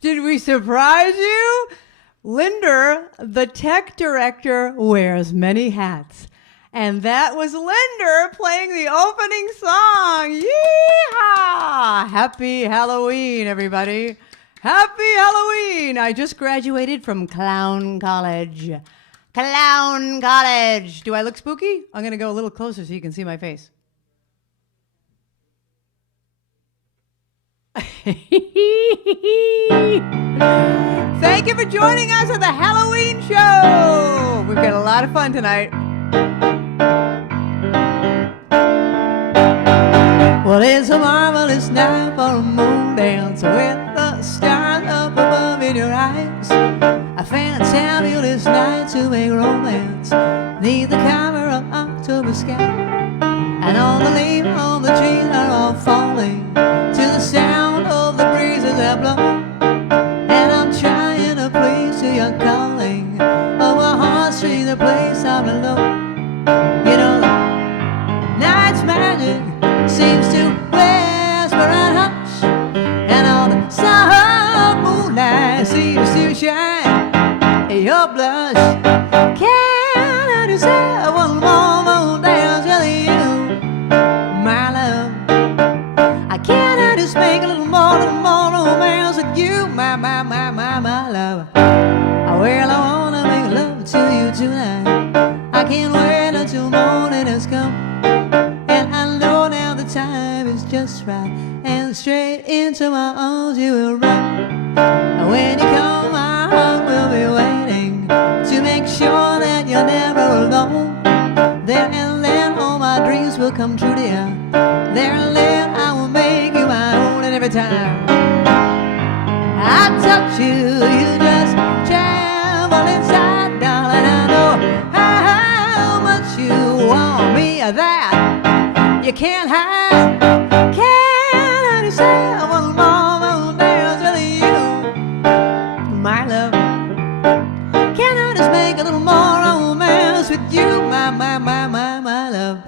Did we surprise you? Linder, the tech director, wears many hats. And that was Linder playing the opening song. Yeehaw! Happy Halloween, everybody. Happy Halloween! I just graduated from Clown College. Clown College. Do I look spooky? I'm going to go a little closer so you can see my face. Thank you for joining us at the Halloween show. We've got a lot of fun tonight. Well, it's a marvelous night for a moon dance with the stars up above in your eyes. A fantabulous night to make romance neath the cover of October sky. And all the leaves on the trees are all falling to the sound of the breezes that blow. And I'm trying to please to your calling of a heartstring that plays soft and low. You know, night's magic seems to whisper and hush, and all the soft moonlight seems to shine in your blush. Can I just have one more dance with you, my love? Can I just make a little more romance with you, my love? Well, I wanna make love to you tonight. I can't wait until morning has come, and I know now the time is just right, and straight into my arms you will run. And when you come, my heart will be waiting to make sure that you're never alone. There and then all my dreams will come true, dear. There and then I will make you my own, and every time I touch you, you just travel inside, darling. I know how much you want me, that you can't hide. Can I just have one more dance with you, my love? Can I just make a little more romance with you, my love?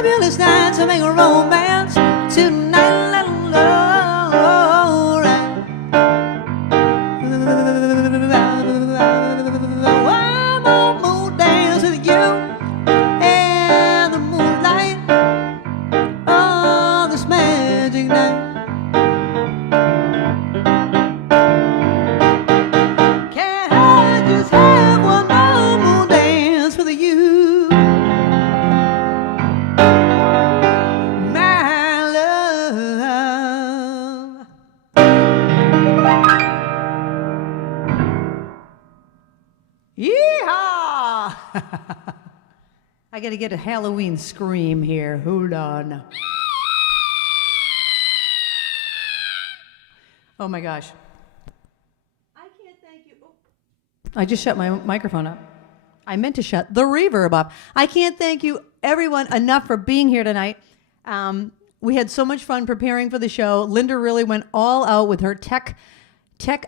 fabulous night to make a romance tonight, little Laura. One more moon dance with you and the moonlight on this magic night. Can't I just have one more moon dance with you, my love? Yeehaw! I gotta get a Halloween scream here. Hold on. Oh my gosh. I can't thank you. Oh. I just shut my microphone up. I meant to shut the reverb up. I can't thank you, everyone, enough for being here tonight. We had so much fun preparing for the show. Linda really went all out with her tech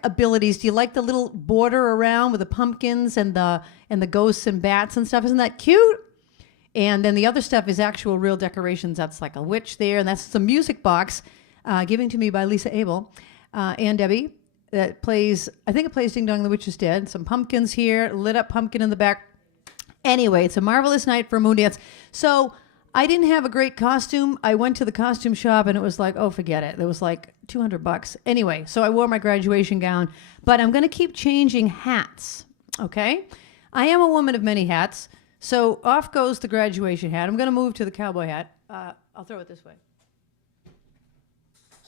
abilities. Do you like the little border around with the pumpkins and the ghosts and bats and stuff? Isn't that cute? And then the other stuff is actual real decorations. That's like a witch there, and that's the music box given to me by Lisa Abel and Debbie that plays, I think it plays Ding Dong the Witch is Dead. Some pumpkins here, lit up pumpkin in the back. Anyway, it's a marvelous night for a moon dance. So I didn't have a great costume. I went to the costume shop and it was like, oh, forget it. It was like $200. Anyway, so I wore my graduation gown, but I'm going to keep changing hats, okay? I am a woman of many hats, so off goes the graduation hat. I'm going to move to the cowboy hat. I'll throw it this way.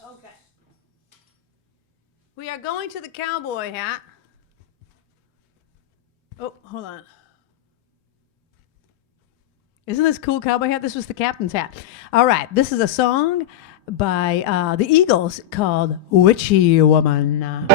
Okay. We are going to the cowboy hat. Oh, hold on. Isn't this cool cowboy hat? This was the captain's hat. All right, this is a song by the Eagles called Witchy Woman.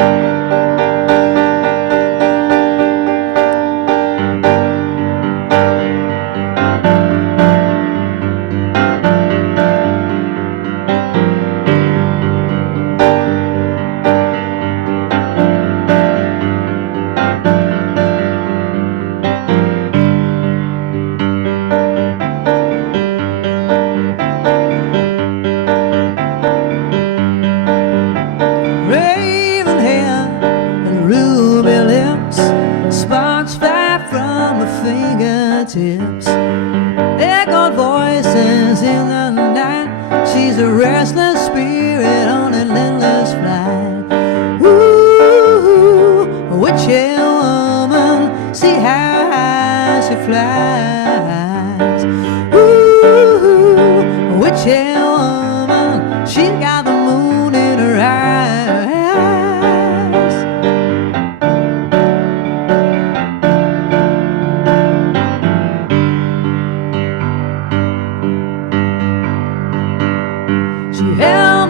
Echoed voices in the night. She's a restless spirit on an endless flight. Ooh, a witchy woman, see how high she flies. Ooh, a witchy woman, she's got the moon in her eyes.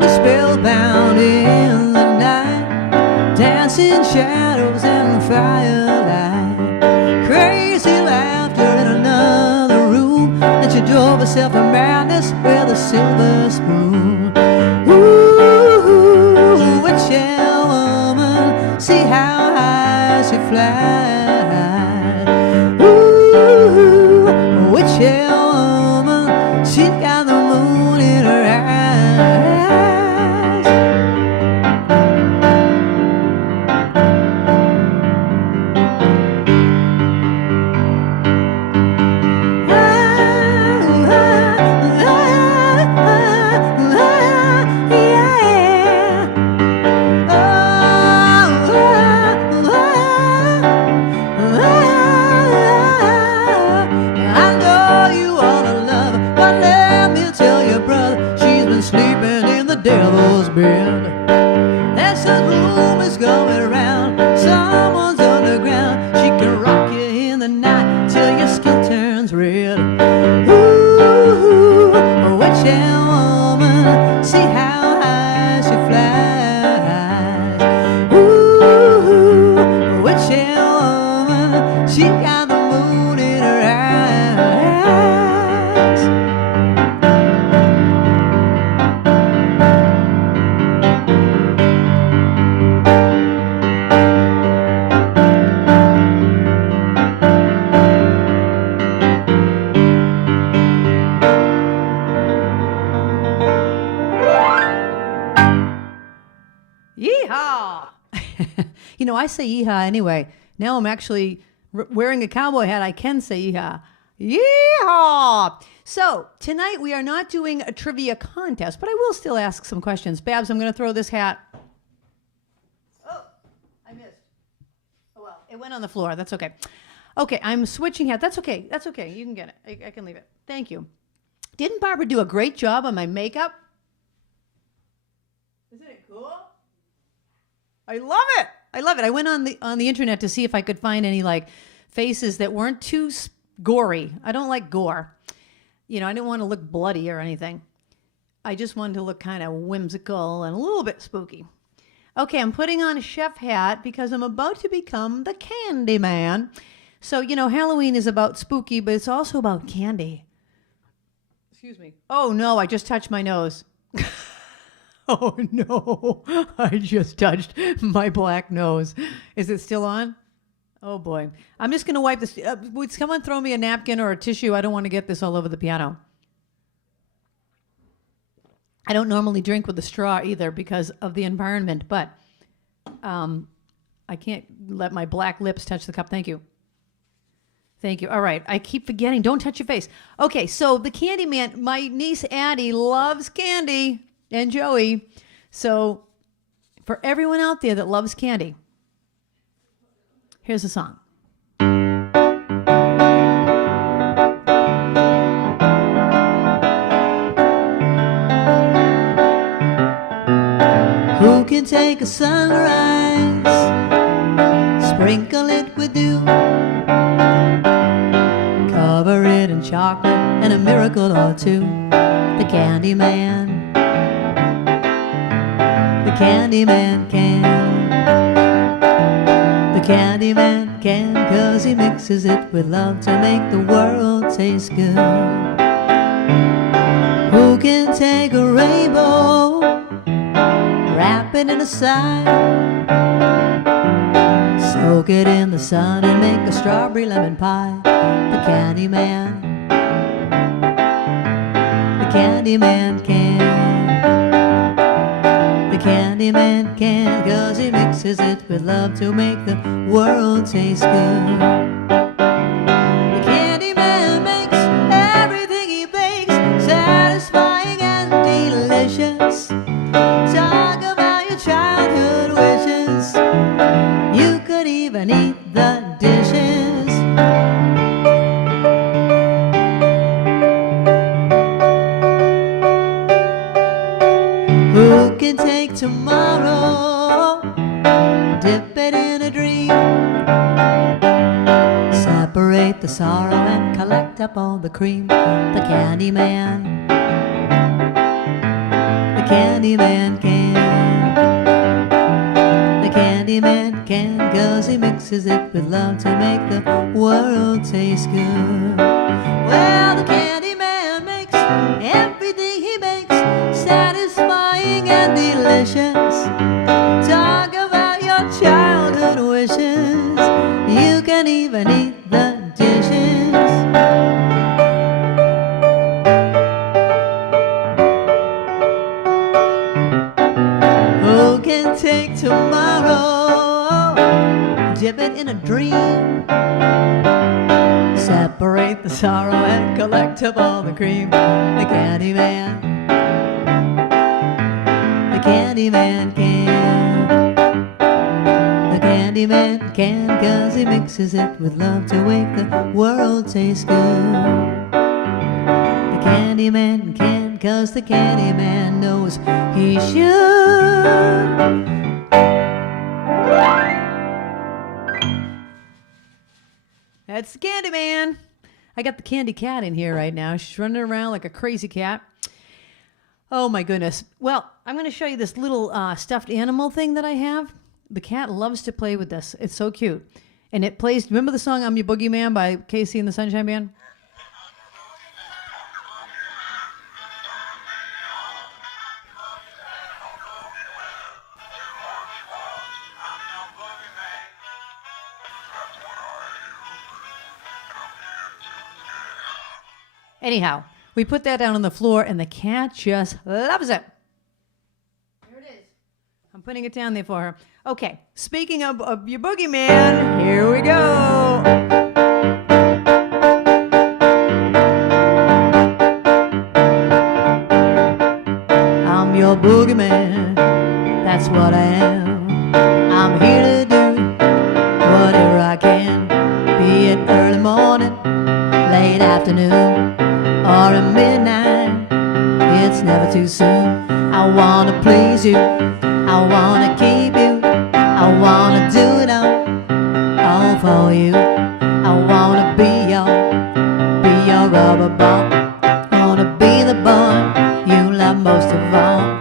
Spellbound in the night, dancing shadows and firelight, crazy laughter in another room, and she drove herself to madness with a silver spoon. Ooh, witchy woman, see how high she flies. Ooh, witchy woman, she's got the moon in her eyes. I say yeehaw anyway. Now I'm actually wearing a cowboy hat. I can say yeehaw. Yeehaw! So tonight we are not doing a trivia contest, but I will still ask some questions. Babs, I'm going to throw this hat. Oh, I missed. Oh, well, it went on the floor. That's okay. Okay, I'm switching hats. That's okay. That's okay. You can get it. I can leave it. Thank you. Didn't Barbara do a great job on my makeup? Isn't it cool? I love it. I love it. I went on the internet to see if I could find any like faces that weren't too gory. I don't like gore. I didn't want to look bloody or anything. I just wanted to look kind of whimsical and a little bit spooky. Okay, I'm putting on a chef hat because I'm about to become the Candy Man. So, Halloween is about spooky, but it's also about candy. Excuse me. Oh, no, I just touched my nose. Oh, no, I just touched my black nose. Is it still on? Oh, boy. I'm just going to wipe this. Would someone throw me a napkin or a tissue? I don't want to get this all over the piano. I don't normally drink with a straw either because of the environment, but I can't let my black lips touch the cup. Thank you. Thank you. All right. I keep forgetting. Don't touch your face. Okay. So the Candy Man, my niece Addie loves candy, and Joey. So for everyone out there that loves candy, here's a song. Who can take a sunrise, sprinkle it with dew, cover it in chocolate and a miracle or two? The Candy Man. The Candy Man can. The Candy Man can, 'cause he mixes it with love to make the world taste good. Who can take a rainbow, wrap it in a sigh, soak it in the sun and make a strawberry lemon pie? The Candy Man. The Candy Man can. The Candy Man can, 'cause he mixes it with love to make the world taste good. The Candy Man makes everything he bakes satisfying and delicious. Talk about your childhood wishes. You could even eat the dishes. Who can take tomorrow, dip it in a dream, separate the sorrow and collect up all the cream? The Candy Man. The Candy Man can. The Candy Man can, 'cause he mixes it with love to make the world taste good. Well, the Candy Man makes everything he makes satisfying and delicious. Talk about your childhood wishes. You can even eat the dishes. Who can take tomorrow, dip it in a dream, separate the sorrow and collect up all the cream? The Candy Man. The Candy Man can. The Candy Man can, 'cause he mixes it with love to make the world taste good. The Candy Man can, 'cause the Candy Man knows he should. That's the Candy Man. I got the Candy Cat in here right now. She's running around like a crazy cat. Oh my goodness. Well, I'm going to show you this little stuffed animal thing that I have. The cat loves to play with this. It's so cute. And it plays, remember the song I'm Your Boogeyman by Casey and the Sunshine Band? Anyhow, we put that down on the floor, and the cat just loves it. Here it is. I'm putting it down there for her. Okay, speaking of your boogeyman, here we go. I'm your boogeyman, that's what I am. I'm here to do whatever I can, be it early morning, late afternoon, or at midnight. It's never too soon. I wanna please you, I wanna keep you, I wanna do it all for you. I wanna be your rubber ball. I wanna be the boy you love most of all.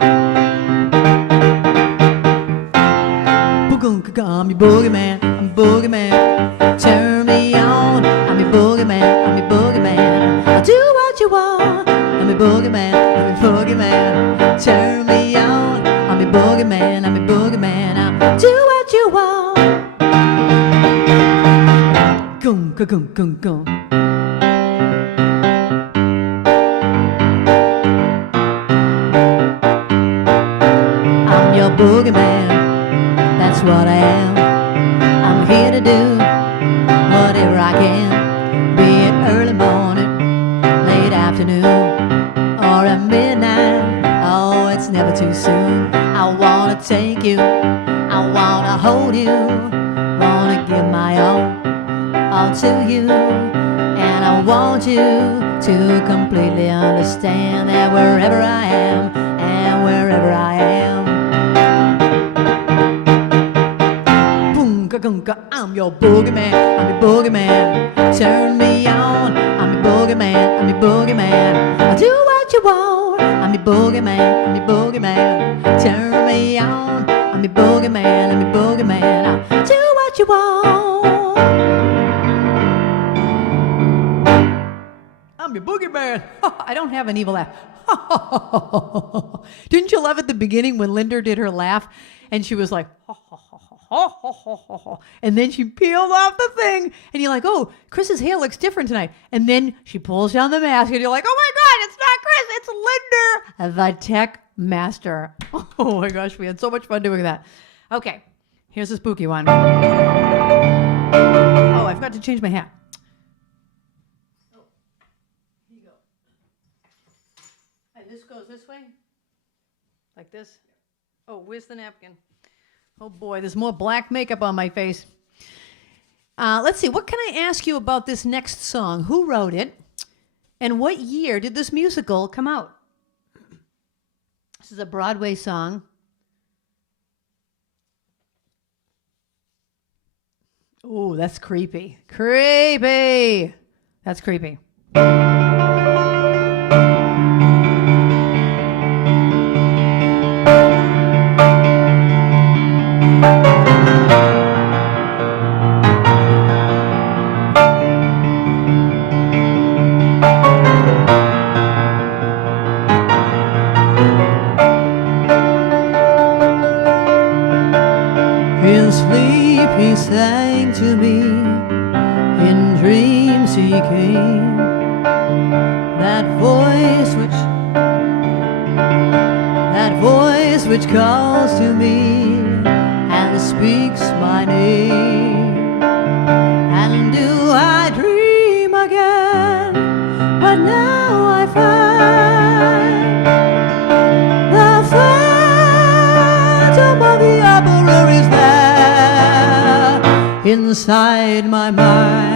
I'm your boogeyman, I'm boogeyman. Turn me on, I'm your boogeyman, I'm your boogeyman. I'll do what you want, I'm your boogeyman, I'm your boogeyman. Turn me on, I'm your boogeyman, I'm your boogeyman. I'll do what you want. Goom, goom, goom, goom. I'm your boogeyman, that's what I am. I'm here to do whatever I can, be it early morning, late afternoon, or at midnight. Oh, it's never too soon. I wanna take you, I wanna hold you, wanna give my all to you. And I want you to completely understand that wherever I am and wherever I am, I'm your boogeyman, I'm your boogeyman. Turn me on, I'm your boogeyman, I'm your boogeyman. I'll do what you want, I'm your boogeyman, I'm your boogeyman. Turn me on, I'm your boogeyman, I'm your boogeyman. I'll do what you want. I'm your boogeyman. I don't have an evil laugh. Didn't you love at the beginning when Linda did her laugh and she was like, and then she peeled off the thing and you're like, oh, Chris's hair looks different tonight. And then she pulls down the mask and you're like, oh my God, it's not Chris, it's Linda, the tech master. Oh my gosh, we had so much fun doing that. Okay, here's a spooky one. Oh, I forgot to change my hat. Oh, here you go. Hey, this goes this way? Like this? Oh, where's the napkin? Oh boy, there's more black makeup on my face. Let's see, what can I ask you about this next song? Who wrote it? And what year did this musical come out? This is a Broadway song. Oh, that's creepy. Creepy! That's creepy. In sleep he sang to me, in dreams he came. That voice which calls to me and speaks my name. And do I dream again? But now I find the phantom of the opera is there inside my mind.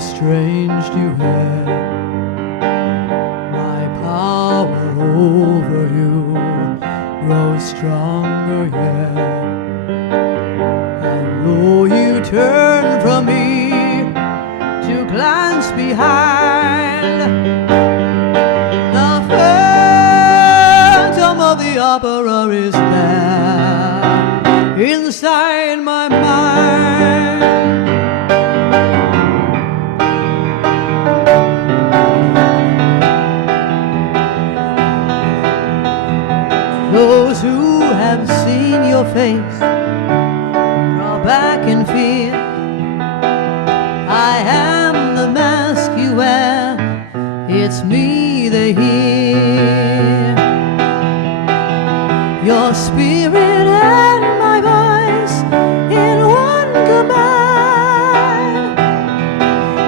Strange you have my power over you grows stronger yet. And though you turn from me to glance behind, the phantom of the opera is there inside my mind. Those who have seen your face draw back in it's me they hear. Your spirit and my voice in one combine.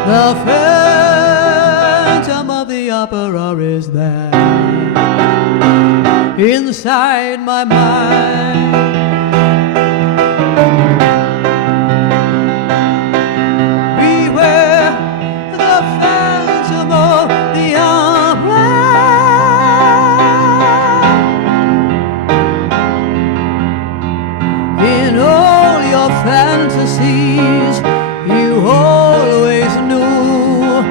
The phantom of the opera is there inside my mind. Beware the phantom of the opera. In all your fantasies, you always knew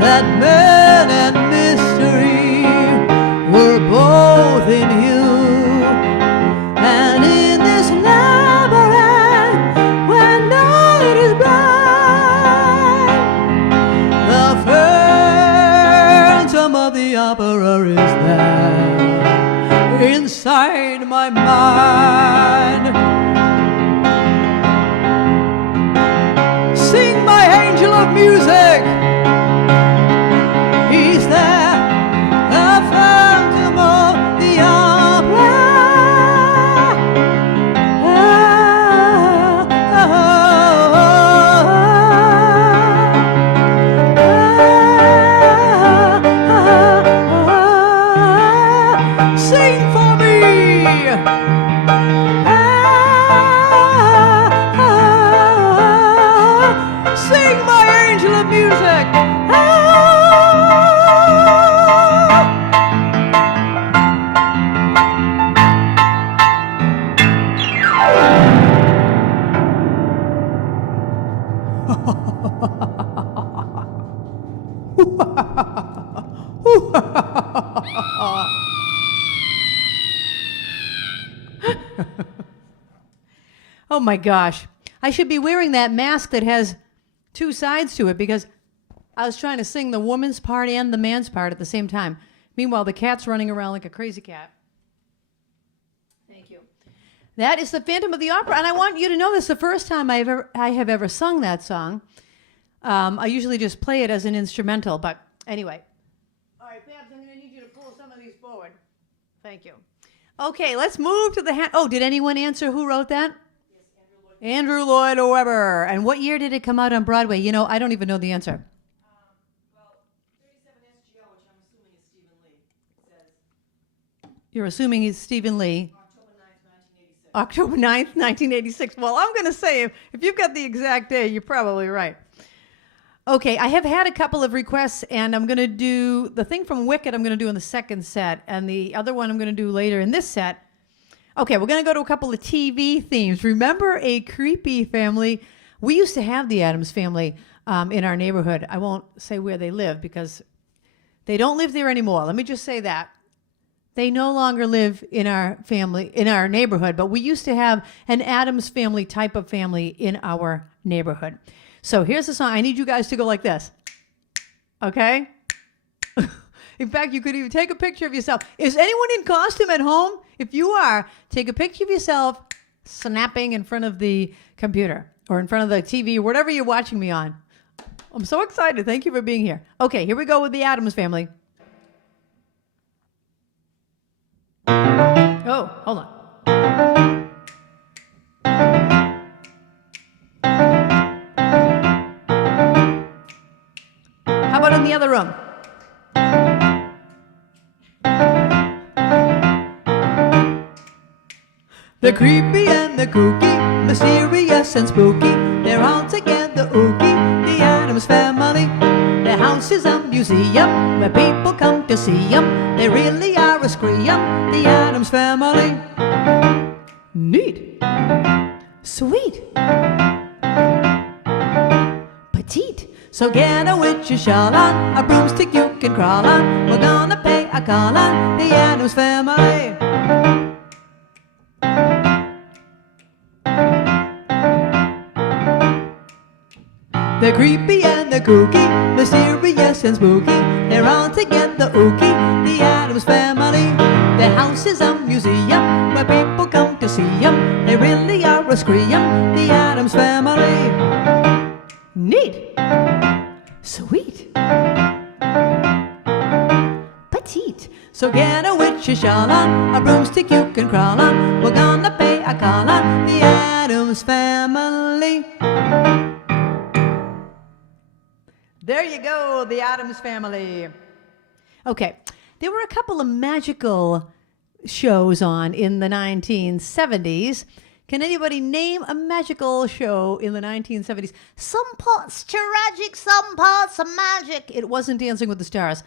that man and mystery were both in you. And in this labyrinth, when night is bright, the phantom of the opera is there inside my mind. Sing, my angel of music. He's there, the phantom of the opera. Sing for me. Sing, my angel of music. Oh my gosh. I should be wearing that mask that has two sides to it because I was trying to sing the woman's part and the man's part at the same time. Meanwhile, the cat's running around like a crazy cat. Thank you. That is the Phantom of the Opera, and I want you to know this is the first time I have ever sung that song. I usually just play it as an instrumental, but anyway. All right, Babs, I'm going to need you to pull some of these forward. Thank you. Okay, let's move to the hand. Oh, did anyone answer who wrote that? Andrew Lloyd Webber. And what year did it come out on Broadway? You know, I don't even know the answer. Well, 37 SGO, which I'm assuming is Stephen Lee, says You're assuming he's Stephen Lee. October 9th, 1986. October 9th, 1986. Well, I'm going to say, if you've got the exact day, you're probably right. Okay, I have had a couple of requests, and I'm going to do the thing from Wicked I'm going to do in the second set, and the other one I'm going to do later in this set. Okay, we're going to go to a couple of TV themes. Remember A Creepy Family? We used to have the Addams Family in our neighborhood. I won't say where they live because they don't live there anymore. Let me just say that. They no longer live in our family, in our neighborhood, but we used to have an Addams Family type of family in our neighborhood. So here's the song. I need you guys to go like this. Okay? In fact, you could even take a picture of yourself. Is anyone in costume at home? If you are, take a picture of yourself snapping in front of the computer or in front of the TV or whatever you're watching me on. I'm so excited. Thank you for being here. Okay, here we go with the Addams Family. Oh, hold on. How about in the other room? The creepy and the kooky, mysterious and spooky, they're all together ooky, the Addams Family. Their house is a museum where people come to see them. They really are a scream, the Addams Family. Neat. Sweet. Petite. So get a witch's shawl on, a broomstick you can crawl on. We're gonna pay a call on the Addams Family. They're creepy and they're kooky, mysterious and spooky. They're all together ooky, the Addams Family. Their house is a museum where people come to see them. They really are a scream, the Addams Family. Neat. Sweet. So get a witch's shawl on, a broomstick you can crawl on. We're gonna pay a call on the Addams Family. There you go, the Addams Family. Okay, there were a couple of magical shows on in the 1970s. Can anybody name a magical show in the 1970s? Some parts tragic, some parts are magic. It wasn't Dancing with the Stars.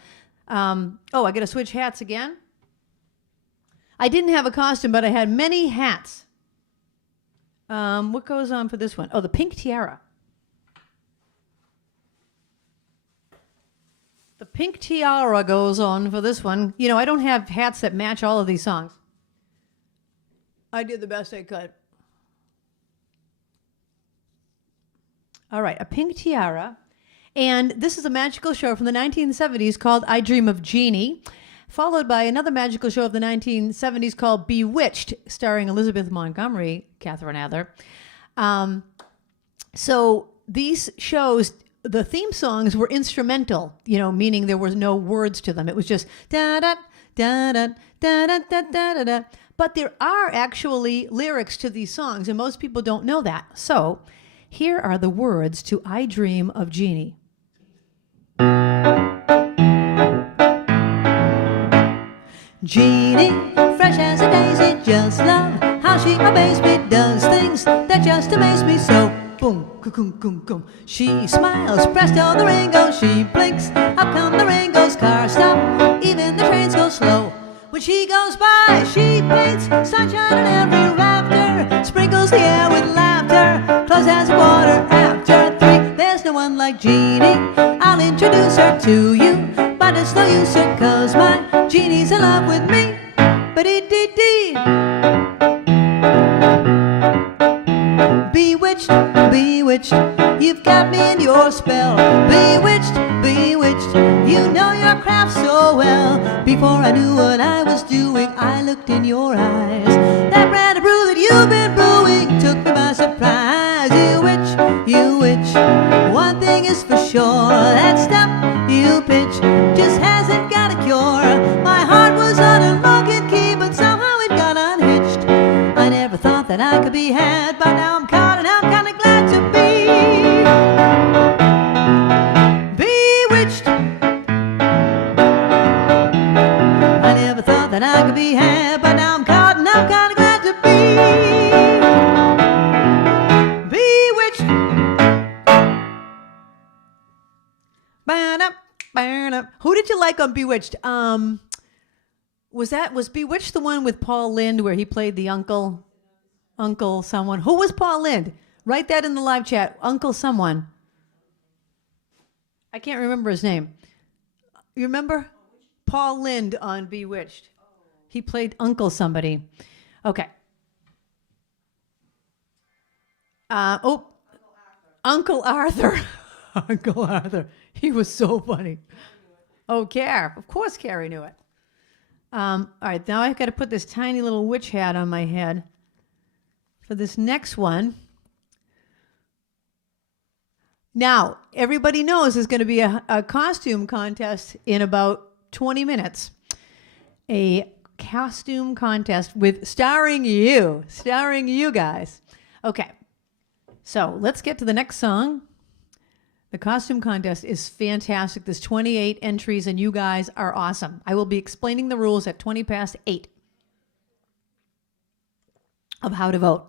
I got to switch hats again. I didn't have a costume, but I had many hats. What goes on for this one? Oh, the pink tiara. The pink tiara goes on for this one. You know, I don't have hats that match all of these songs. I did the best I could. All right, a pink tiara. And this is a magical show from the 1970s called I Dream of Jeannie, followed by another magical show of the 1970s called Bewitched, starring Elizabeth Montgomery, Catherine Adler. So these shows, the theme songs were instrumental, meaning there was no words to them. It was just da-da, da-da, da-da, da-da, da-da. But there are actually lyrics to these songs, and most people don't know that. So here are the words to I Dream of Jeannie. Jeannie, fresh as a daisy, just love how she obeys me, does things that just amaze me so. Boom, coom, coom, coom. She smiles, presto, the rain goes, she blinks, how come the rain goes, cars stop, even the trains go slow. When she goes by, she paints sunshine on every rafter, sprinkles the air with laughter, close as a quarter after 3. There's no one like Jeannie, I'll introduce her to you, but it's no use, sir, 'cause my Jeannie's in love with me. Ba-dee-dee-dee. Bewitched, bewitched, you've got me in your spell. Bewitched, bewitched, you know your craft so well. Before I knew what I was doing, I looked in your eyes. That brand of brew that you've been brewing took me by surprise. You witch, one thing is for sure, that stuff you pitch just hasn't got a cure. My heart was on lock and key, but somehow it got unhitched. I never thought that I could be had, but now I'm caught and I'm kinda glad to be bewitched. I never thought that I could be had, but now I'm caught and I'm kinda glad to be bewitched. Who did you like on Bewitched? Was Bewitched the one with Paul Lynde where he played the uncle someone? Who was Paul Lynde? Write that in the live chat. Uncle someone. I can't remember his name. You remember? Paul Lynde on Bewitched. He played Uncle somebody. Okay. Uncle Arthur. Uncle Arthur. He was so funny. Oh, of course Carrie knew it. All right, now I've got to put this tiny little witch hat on my head for this next one. Now, everybody knows there's going to be a costume contest in about 20 minutes. A costume contest starring you guys. Okay, so let's get to the next song. The costume contest is fantastic. There's 28 entries, and you guys are awesome. I will be explaining the rules at 20 past 8 of how to vote.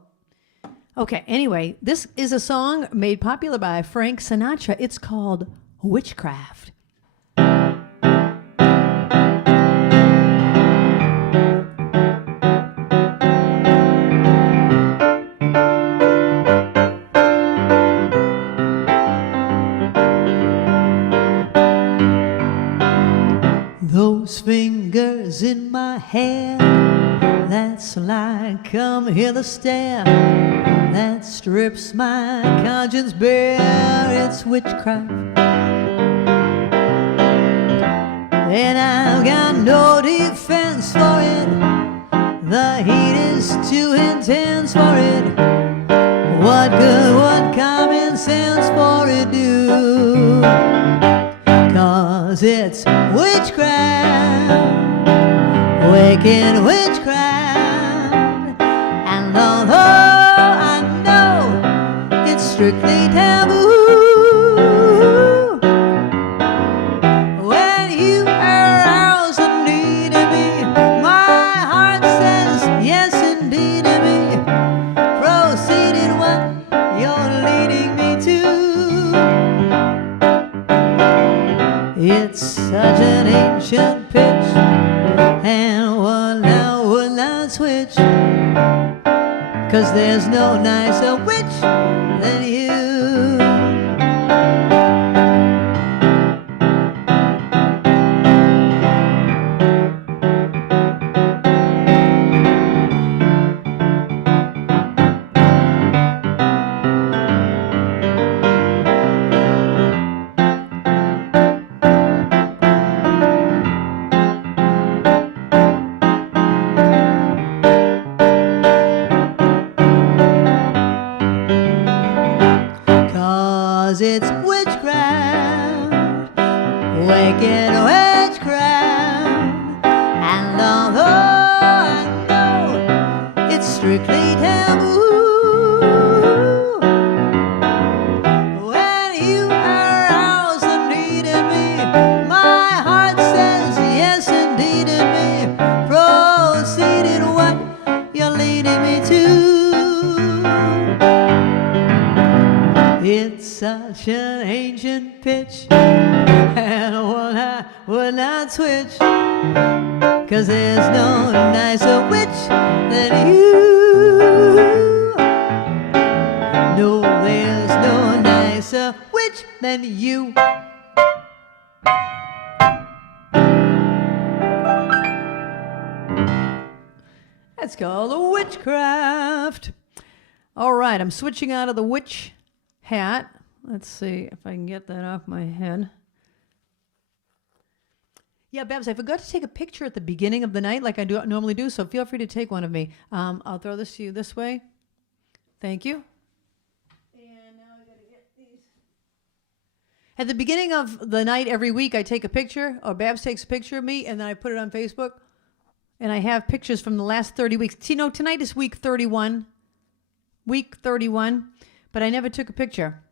Okay, anyway, this is a song made popular by Frank Sinatra. It's called Witchcraft. Those fingers in my hair, that's like come hither stare, that strips my conscience bare, it's witchcraft. And I've got no defense for it, the heat is too intense for it. What good would common sense for it do? 'Cause it's witchcraft. waking witchcraft. And although I know it's strictly taboo, when you arouse the need of me, my heart says yes indeed to me. Proceed in what you're leading me to. It's such an ancient pitch, and one now would not switch, 'cause there's no nicer witch than you. It's witchcraft, waking witchcraft. And although I know it's strictly taboo, when you arouse the need in me, my heart says yes indeed in me. Proceed in what you're leading me to. It's such an ancient pitch, and one I would not switch, 'cause there's no nicer witch than you. No, there's no nicer witch than you. That's called witchcraft. All right, I'm switching out of the witch hat. Let's see if I can get that off my head. Yeah, Babs, I forgot to take a picture at the beginning of the night like I normally do, so feel free to take one of me. I'll throw this to you this way. Thank you. And now I gotta get these. At the beginning of the night every week, I take a picture, or Babs takes a picture of me, and then I put it on Facebook. And I have pictures from the last 30 weeks. See, no, tonight is week 31. Week 31. But I never took a picture.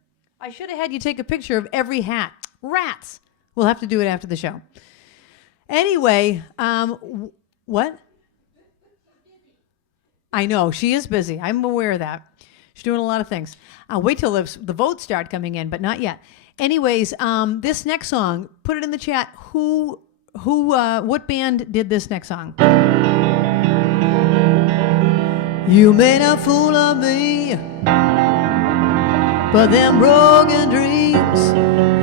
I should have had you take a picture of every hat. Rats! We'll have to do it after the show. Anyway, what? I know, she is busy. I'm aware of that. She's doing a lot of things. I'll wait till the votes start coming in, but not yet. Anyways, this next song, put it in the chat. What band did this next song? You made a fool of me, but them broken dreams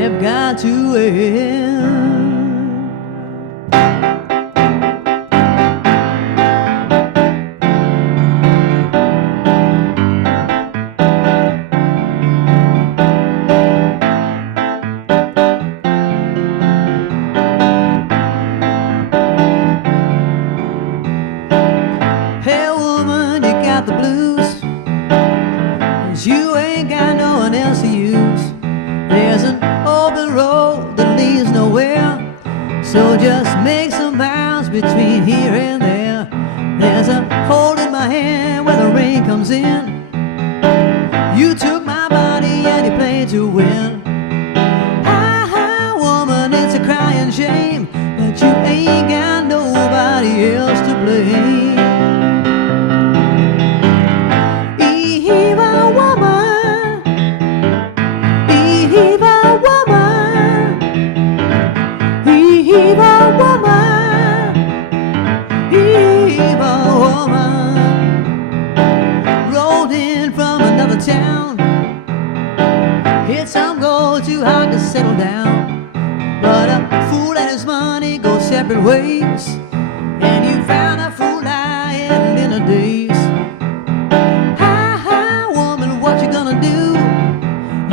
have got to end. Hey woman, you got the blues, 'cause you ain't got no one else to use. There's an open road that leads nowhere, so just make some bounds between here and there. There's a hole in my hand where the rain comes in. You took my body and you played to win. Woman, it's a crying shame that you ain't got nobody else to blame. Evil woman, evil woman, evil woman, evil woman. Rolled in from another town, hit some gold too hard to settle down. But a fool and his money go separate ways, and you found a fool lying in a daze. Woman, what you gonna do?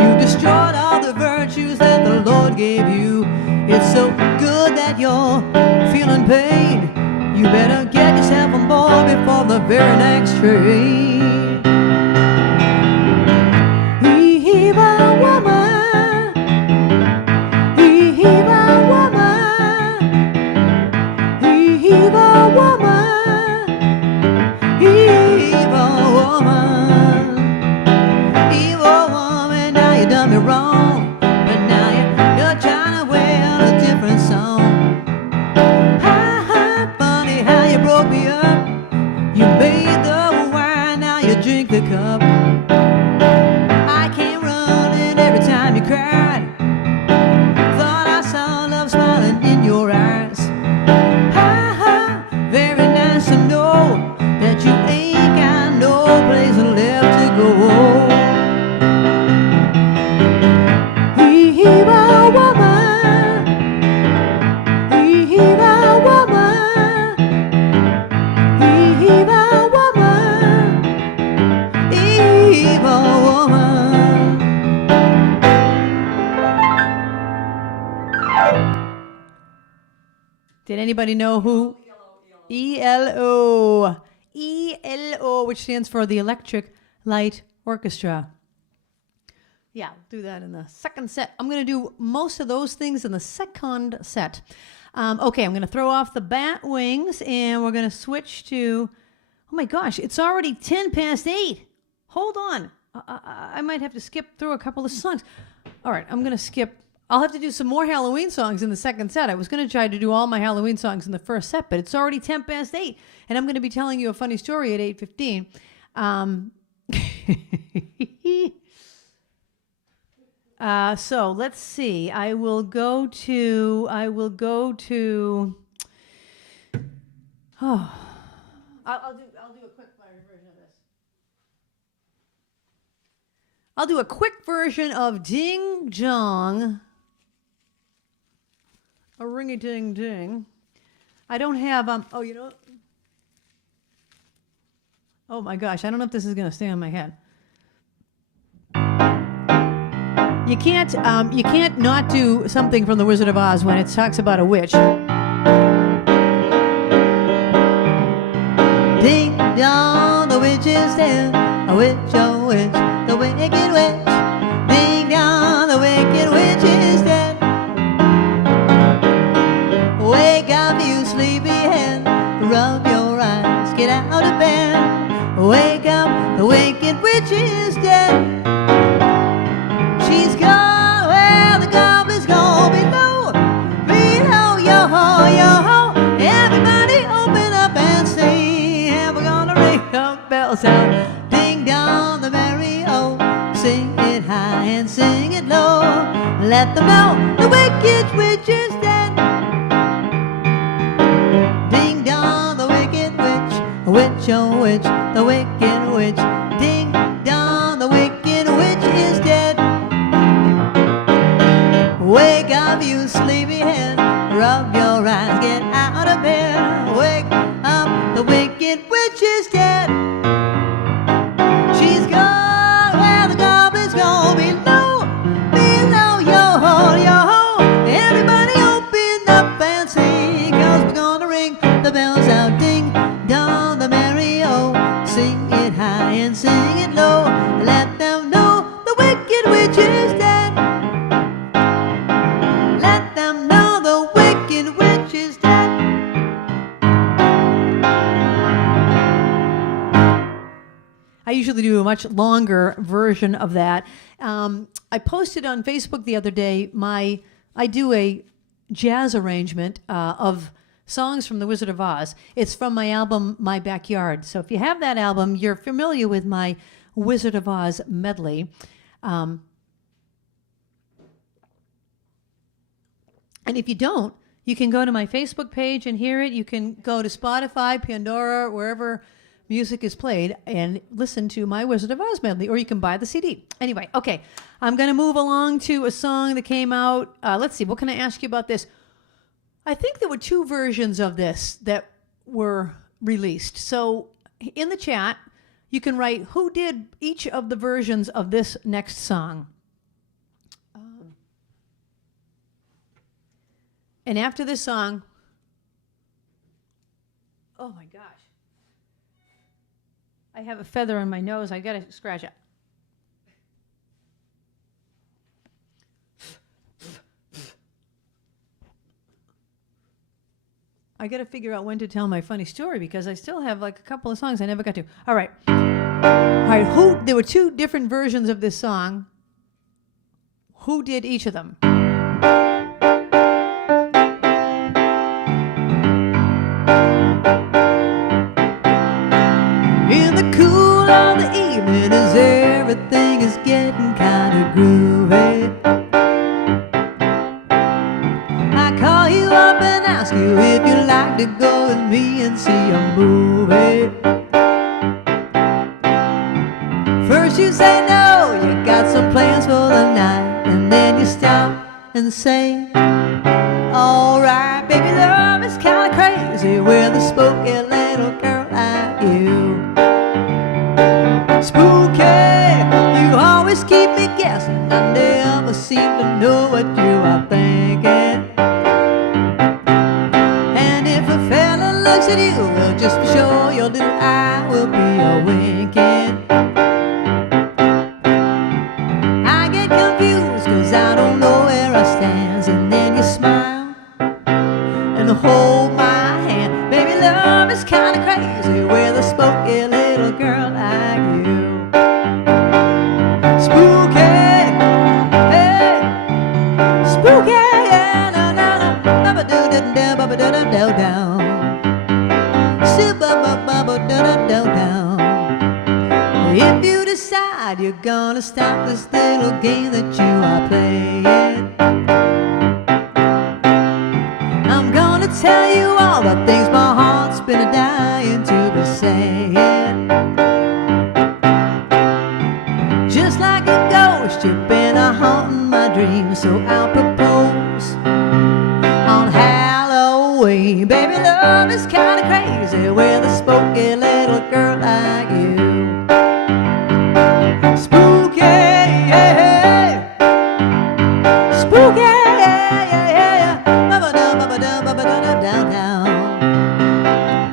You destroyed all the virtues that the Lord gave you. It's so good that you're feeling pain. You better get yourself on board before the very next train. Evil woman, evil woman, evil woman. Made the wine, now you drink the cup. I came running every time you cried. Thought I saw love smiling in your eyes. Ha ha, very nice to know that you ain't got no place left to go. Eva woman, Eva woman, Eva woman, Eva woman. Did anybody know who? ELO. ELO, which stands for the Electric Light Orchestra. Yeah, I'll do that in the second set. I'm going to do most of those things in the second set. Okay, I'm going to throw off the bat wings, and we're going to switch to... Oh my gosh, it's already 10 past 8. Hold on. I might have to skip through a couple of songs. All right, I'm going to skip... I'll have to do some more Halloween songs in the second set. I was going to try to do all my Halloween songs in the first set, but it's already 10 past 8, and I'm going to be telling you a funny story at 8:15. So let's see. I will go to. Oh, I'll do a quick version of this. I'll do a quick version of Ding Dong. A ringy ding ding. I don't have oh, you know. Oh my gosh, I don't know if this is gonna stay on my head. You can't not do something from The Wizard of Oz when it talks about a witch. Ding dong, the witch is dead. A witch, oh witch, the wicked witch. Ding dong, the wicked witch is dead. Wake up, you sleepyhead. Rub your eyes, get out of bed. Wake up, the wicked witch is dead. She's gone where the goblins go below. Below, yo-ho, yo-ho. Everybody open up and sing. And we're gonna ring the bells out. Ding dong, the merry-o. Sing it high and sing it low. Let them know the wicked witch is dead. Ding dong, the wicked witch. Witch, oh witch, the wicked witch. Ding dong, the wicked witch is dead. Wake up, you sleepyhead. Rub your eyes, get out of bed. Wake up, the wicked witch is dead. She's gone where the goblins go below. Below, yo-ho, yo-ho. Everybody open up and sing, 'cause we're gonna ring the bells out. Ding dong, the merry-o. Sing it high and sing it low. Let them know the wicked witch is dead. Let them know the wicked witch is dead. I usually do a much longer version of that. I posted on Facebook the other day I do a jazz arrangement of songs from The Wizard of Oz. It's from my album, My Backyard. So if you have that album, you're familiar with my Wizard of Oz medley. And if you don't, you can go to my Facebook page and hear it. You can go to Spotify, Pandora, wherever music is played, and listen to my Wizard of Oz medley, or you can buy the CD. Anyway, okay, I'm going to move along to a song that came out. Let's see, what can I ask you about this? I think there were 2 versions of this that were released. So in the chat, you can write who did each of the versions of this next song. And after this song, oh my gosh, I have a feather on my nose. I got to scratch it. I got to figure out when to tell my funny story because I still have like a couple of songs I never got to. All right. There were 2 different versions of this song. Who did each of them? in the cool of the evening as everything is getting kind of groovy. I call you up and ask you if you'd like to go with me and see a movie. First you say no, you got some plans for the night, and then you stop and say, alright, baby, love is kinda crazy with a spooky little girl like you. Spooky, you always keep me guessing, I never seem to know what you are thinking. And if a fella looks at you, well, just be sure your little eye will be a-winking. I get confused 'cause I don't know where I stand, and then you smile and hold my hand. Baby, love is kinda crazy with a spooky little girl like you. Spooky, hey, spooky, yeah, no, no, no, ba-ba-doo-da-da, ba-ba-da-da-do-down, si-ba-ba-ba-ba-da-da-do-down. If you decide you're gonna stop this little game that you are playing, I'm gonna tell you all the things my heart's been dying to be saying. Just like a ghost, you've been haunting my dreams, so I'll propose on Halloween. Baby, love is kinda crazy with a spooky little girl like you. Spooky, yeah, spooky, yeah, yeah, yeah. Ba-ba-da, ba-ba-da, ba-ba-da, downtown.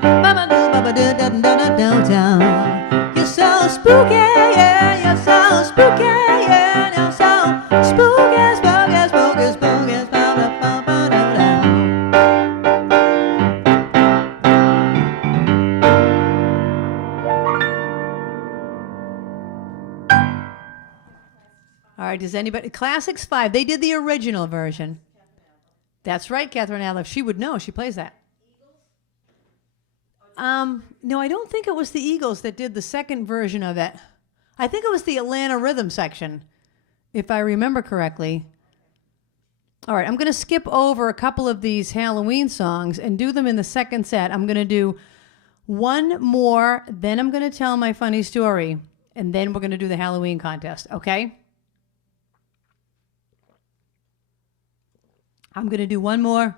Ba-ba-da, ba-ba-da, downtown. You're so spooky, yeah, you're so spooky, yeah, you're so spooky, spooky, spooky, spooky, ba-ba-da-ba-ba-da-da. All right, does anybody, Classics 5, they did the original version. That's right, Catherine Adler. She would know, she plays that. No, I don't think it was the Eagles that did the second version of it. I think it was the Atlanta Rhythm section, if I remember correctly. All right, I'm going to skip over a couple of these Halloween songs and do them in the second set. I'm going to do one more, then I'm going to tell my funny story, and then we're going to do the Halloween contest, okay? I'm going to do one more.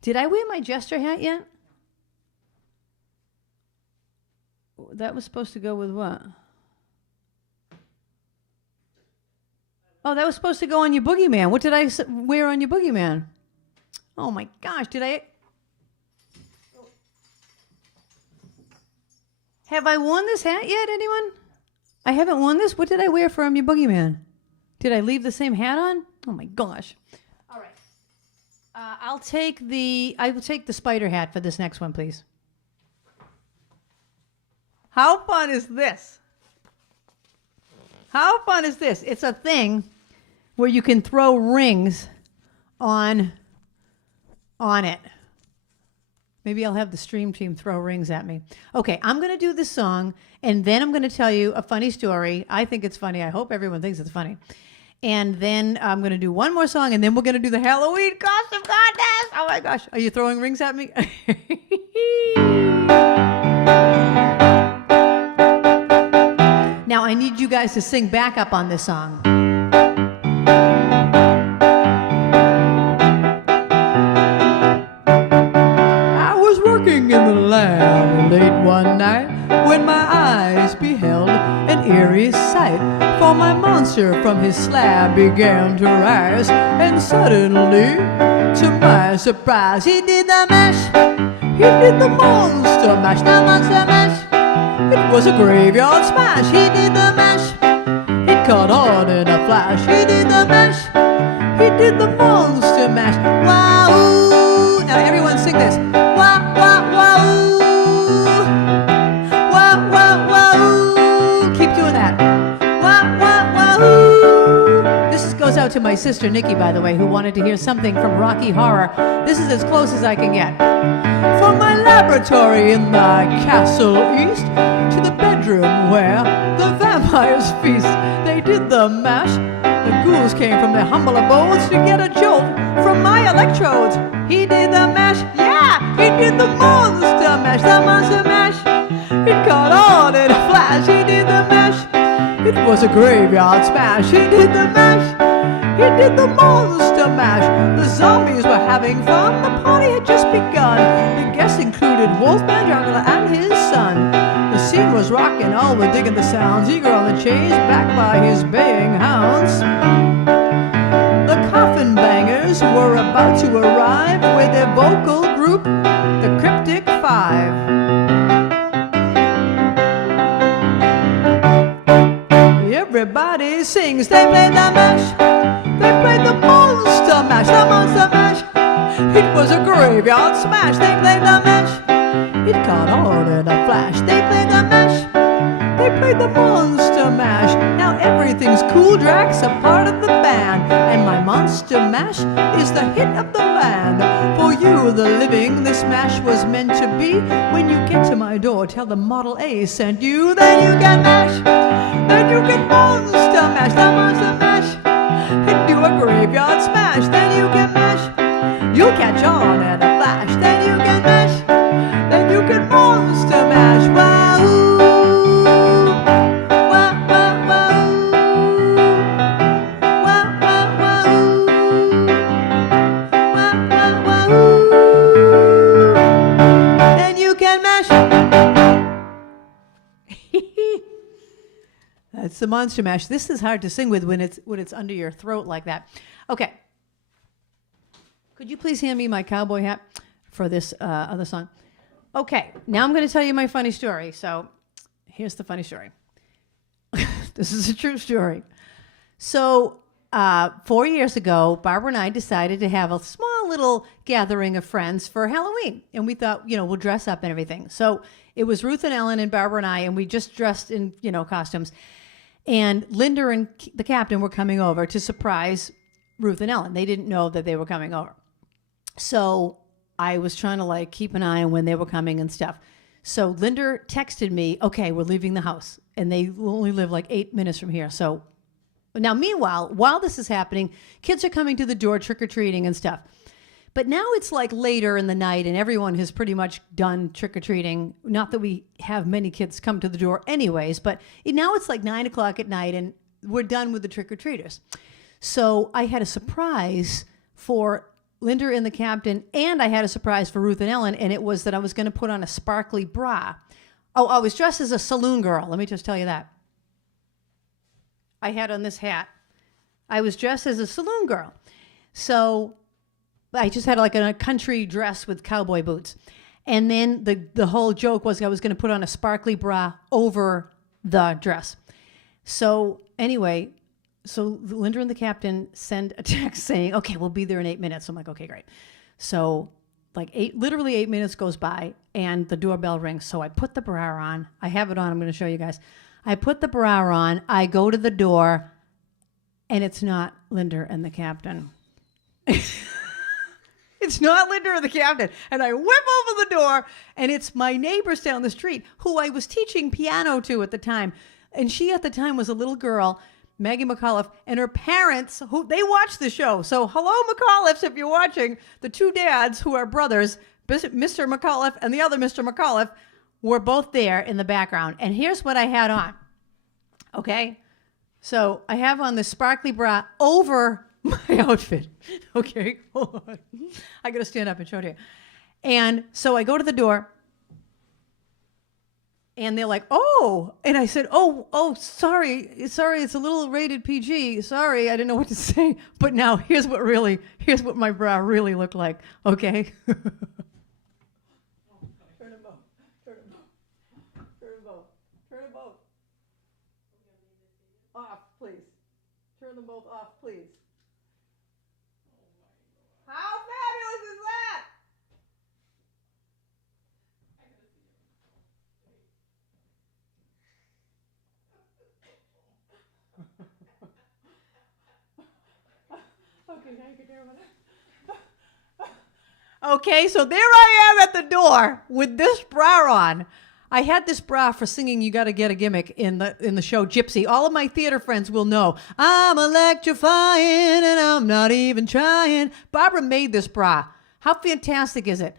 Did I wear my jester hat yet? That was supposed to go with what? Oh, that was supposed to go on your boogeyman. What did I wear on your boogeyman? Oh my gosh, did I? Have I worn this hat yet, anyone? I haven't worn this? What did I wear from your boogeyman? Did I leave the same hat on? Oh my gosh. All right. I will take the spider hat for this next one, please. How fun is this? How fun is this? It's a thing where you can throw rings on it. Maybe I'll have the stream team throw rings at me. Okay, I'm going to do this song, and then I'm going to tell you a funny story. I think it's funny. I hope everyone thinks it's funny. And then I'm going to do one more song, and then we're going to do the Halloween costume contest. Oh, my gosh. Are you throwing rings at me? Now, I need you guys to sing back up on this song. I was working in the lab late one night when my eyes beheld an eerie sight. For my monster from his slab began to rise, and suddenly, to my surprise, he did the mash. He did the monster mash, the monster mash. It was a graveyard smash. He did the mash. It caught on in a flash. He did the mash. He did the monster mash. Wow! Now everyone sing this. Wow, wow, wow. Wow, wow, wow. Keep doing that. Wow, wow, wow. This goes out to my sister Nikki, by the way, who wanted to hear something from Rocky Horror. This is as close as I can get. For my life. laboratory in the castle east to the bedroom where the vampires feast. They did the mash. The ghouls came from their humble abodes to get a jolt from my electrodes. He did the mash, yeah, he did the monster mash, the monster mash. It caught on in a flash, he did the mash. It was a graveyard smash, he did the mash. He did the monster mash. The zombies were having fun, the party had just begun. The guests included Wolfman Dracula and his son. The scene was rocking, all were digging the sounds, eager on the chase, backed by his baying hounds. The coffin bangers were about to arrive with their vocal group, the Cryptic Five. Everybody sings, they played the mash. They played the monster mash, the monster mash. It was a graveyard smash, they played the mash. It caught on in a flash, they played the mash. They played the monster mash. Now everything's cool, Drax, a part of the band. And my monster mash is the hit of the land. For you, the living, this mash was meant to be. When you get to my door, tell the Model A sent you. Then you can mash, then you can monster mash, the monster mash. And do a graveyard smash, then you can mash. You'll catch on in a flash, then you can mash. Then you can monster mash, wow. That's the monster mash. This is hard to sing with when it's under your throat like that. Okay. Could you please hand me my cowboy hat for this other song? Okay. Now I'm going to tell you my funny story. So here's the funny story. This is a true story. So 4 years ago, Barbara and I decided to have a small little gathering of friends for Halloween. And we thought, we'll dress up and everything. So it was Ruth and Ellen and Barbara and I, and we just dressed in, costumes. And Linda and the captain were coming over to surprise Ruth and Ellen. They didn't know that they were coming over. So I was trying to keep an eye on when they were coming and stuff. So Linda texted me, okay, we're leaving the house. And they only live 8 minutes from here. So now, meanwhile, while this is happening, kids are coming to the door trick-or-treating and stuff. But now it's later in the night and everyone has pretty much done trick-or-treating. Not that we have many kids come to the door anyways, but now it's 9 o'clock at night and we're done with the trick-or-treaters. So I had a surprise for Linda and the captain, and I had a surprise for Ruth and Ellen, and it was that I was going to put on a sparkly bra. Oh, I was dressed as a saloon girl. Let me just tell you that. I had on this hat. I was dressed as a saloon girl. So I just had a country dress with cowboy boots. And then the whole joke was I was going to put on a sparkly bra over the dress. So anyway, so Linda and the captain send a text saying, okay, we'll be there in 8 minutes. I'm like, okay, great. So literally 8 minutes goes by and the doorbell rings. So I put the bra on. I have it on. I'm going to show you guys. I put the bra on. I go to the door and it's not Linda and the captain. It's not Linda or the captain. And I whip over the door, and it's my neighbors down the street who I was teaching piano to at the time. And she at the time was a little girl, Maggie McAuliffe, and her parents, they watched the show. So hello, McAuliffes, if you're watching. The two dads who are brothers, Mr. McAuliffe and the other Mr. McAuliffe, were both there in the background. And here's what I had on. Okay? So I have on the sparkly bra over my outfit. Okay, hold on. I got to stand up and show it to you. And so I go to the door, and they're like, oh. And I said, oh, sorry, it's a little rated PG. Sorry, I didn't know what to say. But now here's what my bra really looked like. Okay? Turn them both. Off, please. Turn them both off, please. How fabulous is that? Okay, now you can hear about it. Okay, so there I am at the door with this bra on. I had this bra for singing You Gotta Get a Gimmick in the show Gypsy. All of my theater friends will know. I'm electrifying and I'm not even trying. Barbara made this bra. How fantastic is it?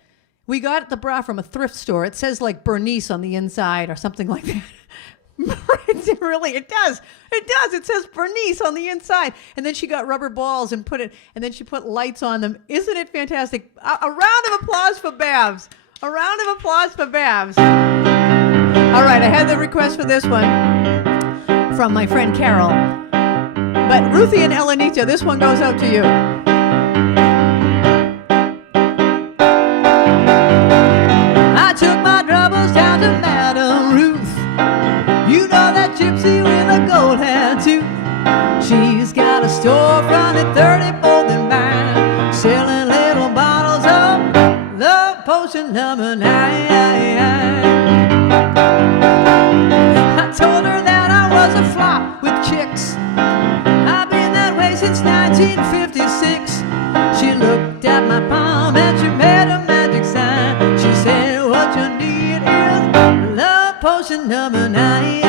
We got the bra from a thrift store. It says like Bernice on the inside or something like that. It does. It does. It says Bernice on the inside. And then she got rubber balls and then she put lights on them. Isn't it fantastic? A round of applause for Babs. A round of applause for Babs. All right, I had the request for this one from my friend Carole. But Ruthie and Elenita, this one goes out to you. I took my troubles down to Madame Ruth. You know that gypsy with a gold hair too. She's got a storefront at 34th and Vine, selling little bottles of the potion number 9. I told her that I was a flop with chicks. I've been that way since 1956. She looked at my palm and she made a magic sign. She said, what you need is love potion number 9.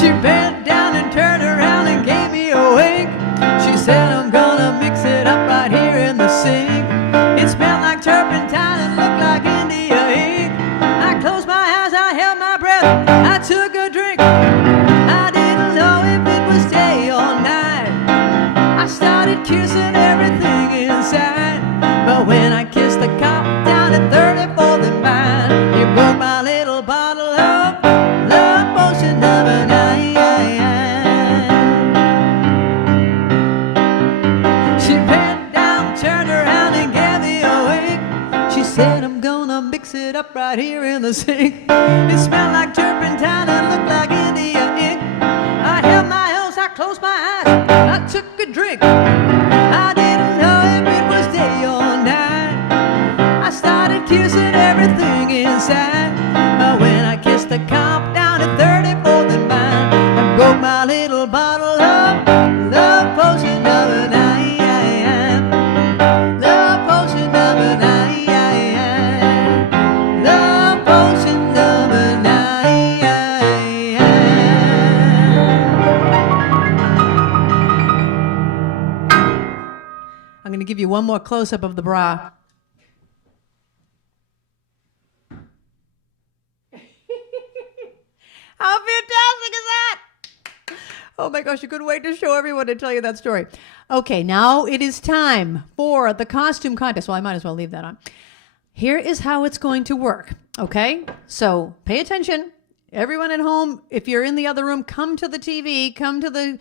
She bent down and turned around and gave me a wink. She said, I'm gonna mix it up right here in the sink. It smelled like turpentine and looked like India ink. I closed my eyes, I held my breath, I took a drink. I didn't know if it was day or night. I started kissing everything inside. But when I kissed the cop down at 34th and Vine, he broke my little bottle of love potion number 9. She bent down, turned around and gave me a wink. She said, I'm gonna mix it up right here in the sink. It smelled like turpentine and looked like India ink. I held my nose, I closed my eyes, I took a drink. I didn't know if it was day or night. I started kissing everything inside. But when I kissed the cop down at 34th and Vine, I broke my little bottle of love potion number 9. Love potion number 9. Love potion number 9. I'm going to give you one more close-up of the bra. How fantastic is that? Oh my gosh, I couldn't wait to show everyone and tell you that story. Okay, now it is time for the costume contest. Well, I might as well leave that on. Here is how it's going to work, okay? So pay attention. Everyone at home, if you're in the other room, come to the TV, come to the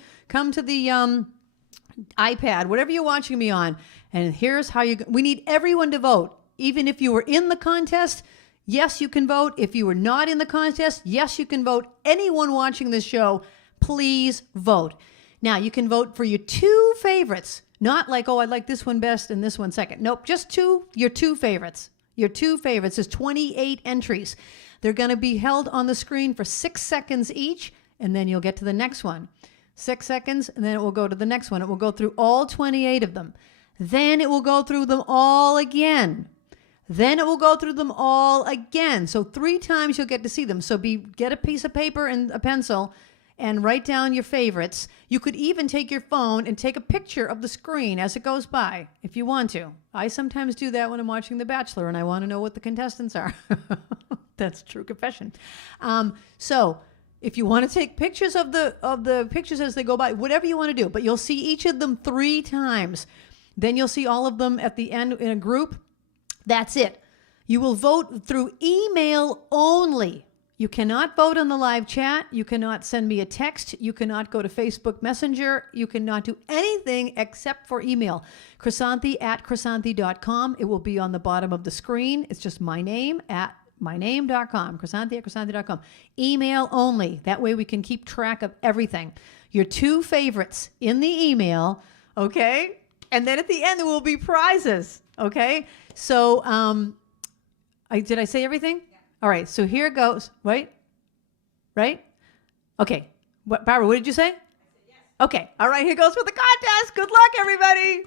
iPad, whatever you're watching me on. And here's how we need everyone to vote. Even if you were in the contest, yes, you can vote. If you were not in the contest, yes, you can vote. Anyone watching this show, please vote. Now, you can vote for your two favorites. Not like, oh, I like this one best and this one second. Nope, just your two favorites. Your two favorites. There's 28 entries. They're going to be held on the screen for 6 seconds each, and then you'll get to the next one. 6 seconds, and then it will go to the next one. It will go through all 28 of them. Then it will go through them all again. Then it will go through them all again. So 3 times you'll get to see them. So get a piece of paper and a pencil and write down your favorites. You could even take your phone and take a picture of the screen as it goes by, if you want to. I sometimes do that when I'm watching The Bachelor and I want to know what the contestants are. That's true confession. So if you want to take pictures of the pictures as they go by, whatever you want to do, but you'll see each of them 3 times. Then you'll see all of them at the end in a group. That's it. You will vote through email only. You cannot vote on the live chat. You cannot send me a text. You cannot go to Facebook Messenger. You cannot do anything except for email. Krisanthi@krisanthi.com. It will be on the bottom of the screen. It's just my name at myname.com. Krisanthi@krisanthi.com. Email only. That way we can keep track of everything. Your 2 favorites in the email, okay? And then at the end, there will be prizes, okay? So, did I say everything? Yeah. All right, so here goes. Wait. Right? Okay. Barbara, what did you say? I said yes. Okay. All right. Here goes with the contest. Good luck, everybody.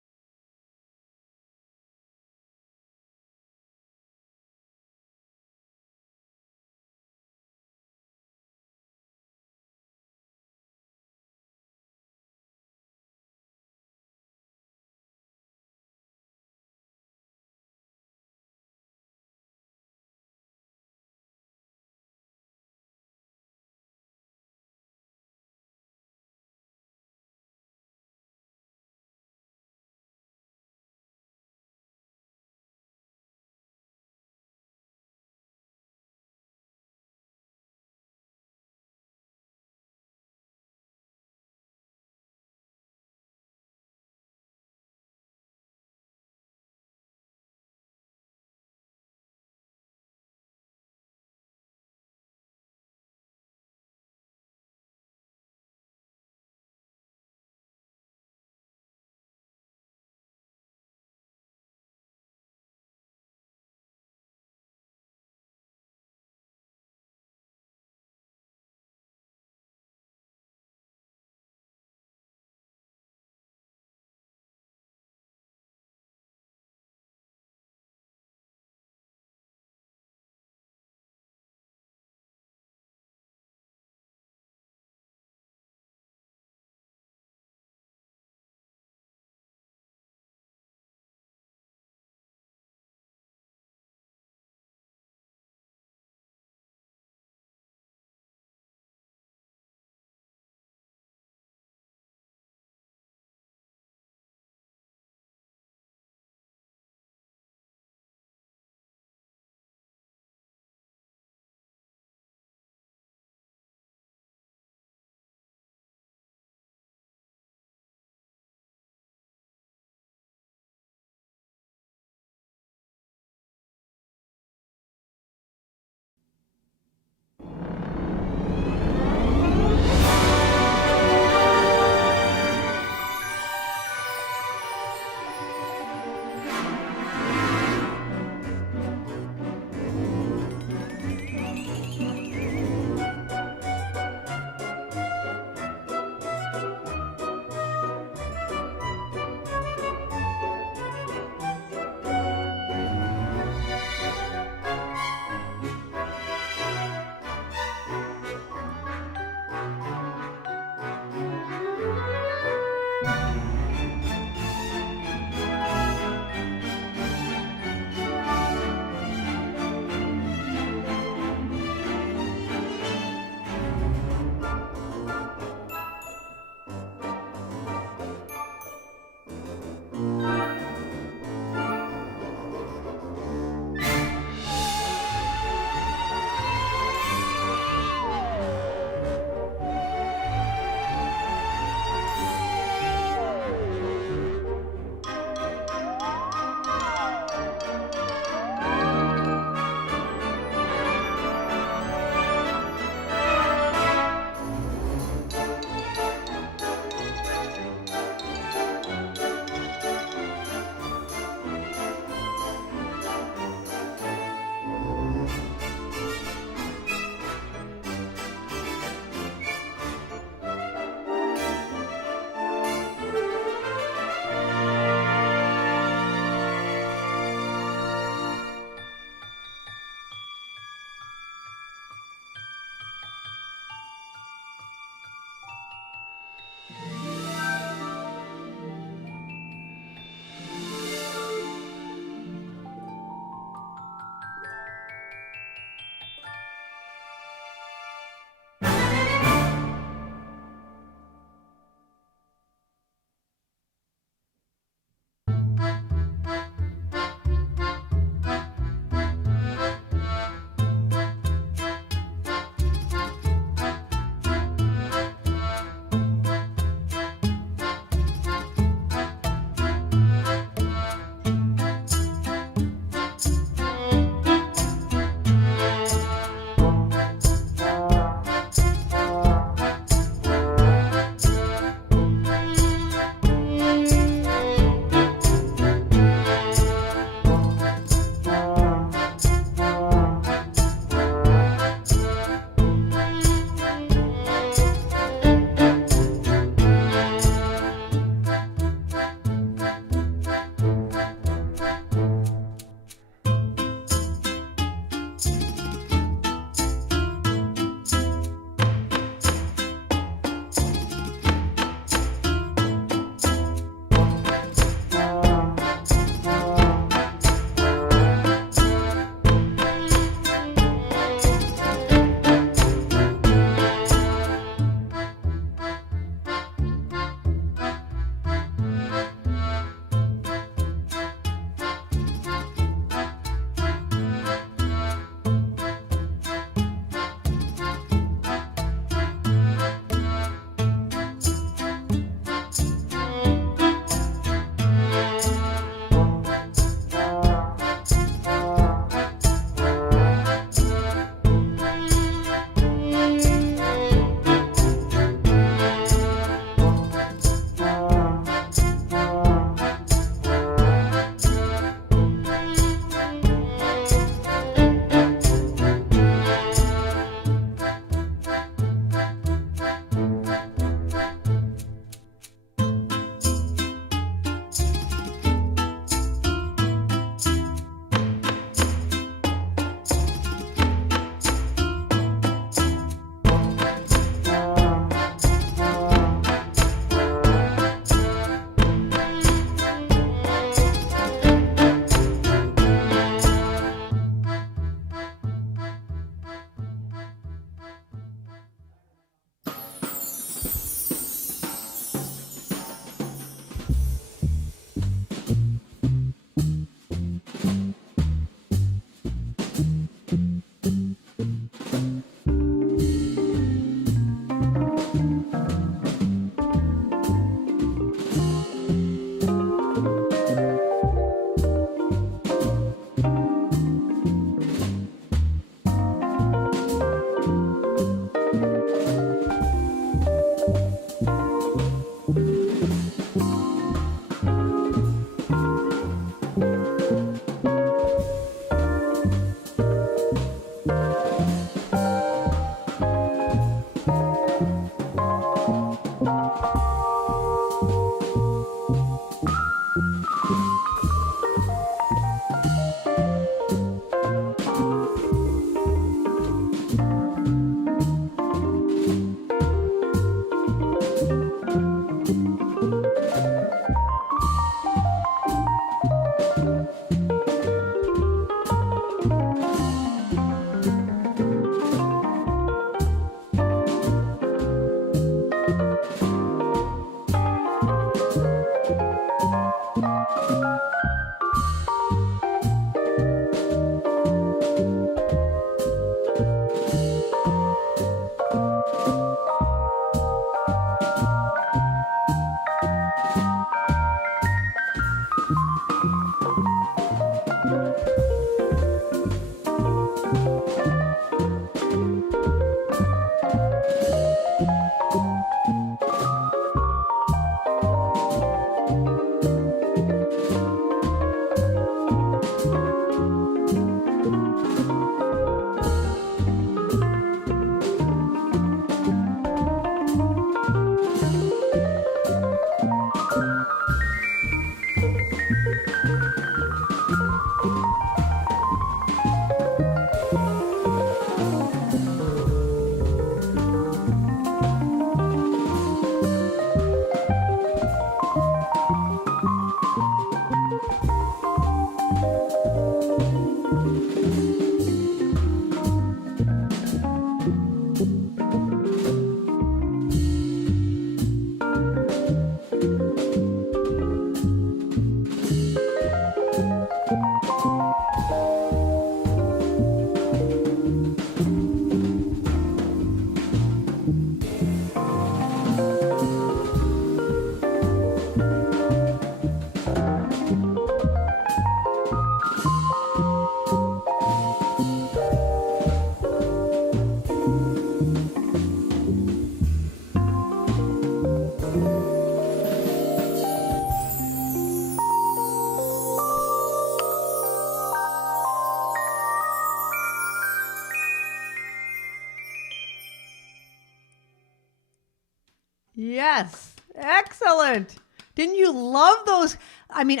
Yes. Excellent. Didn't you love those? I mean,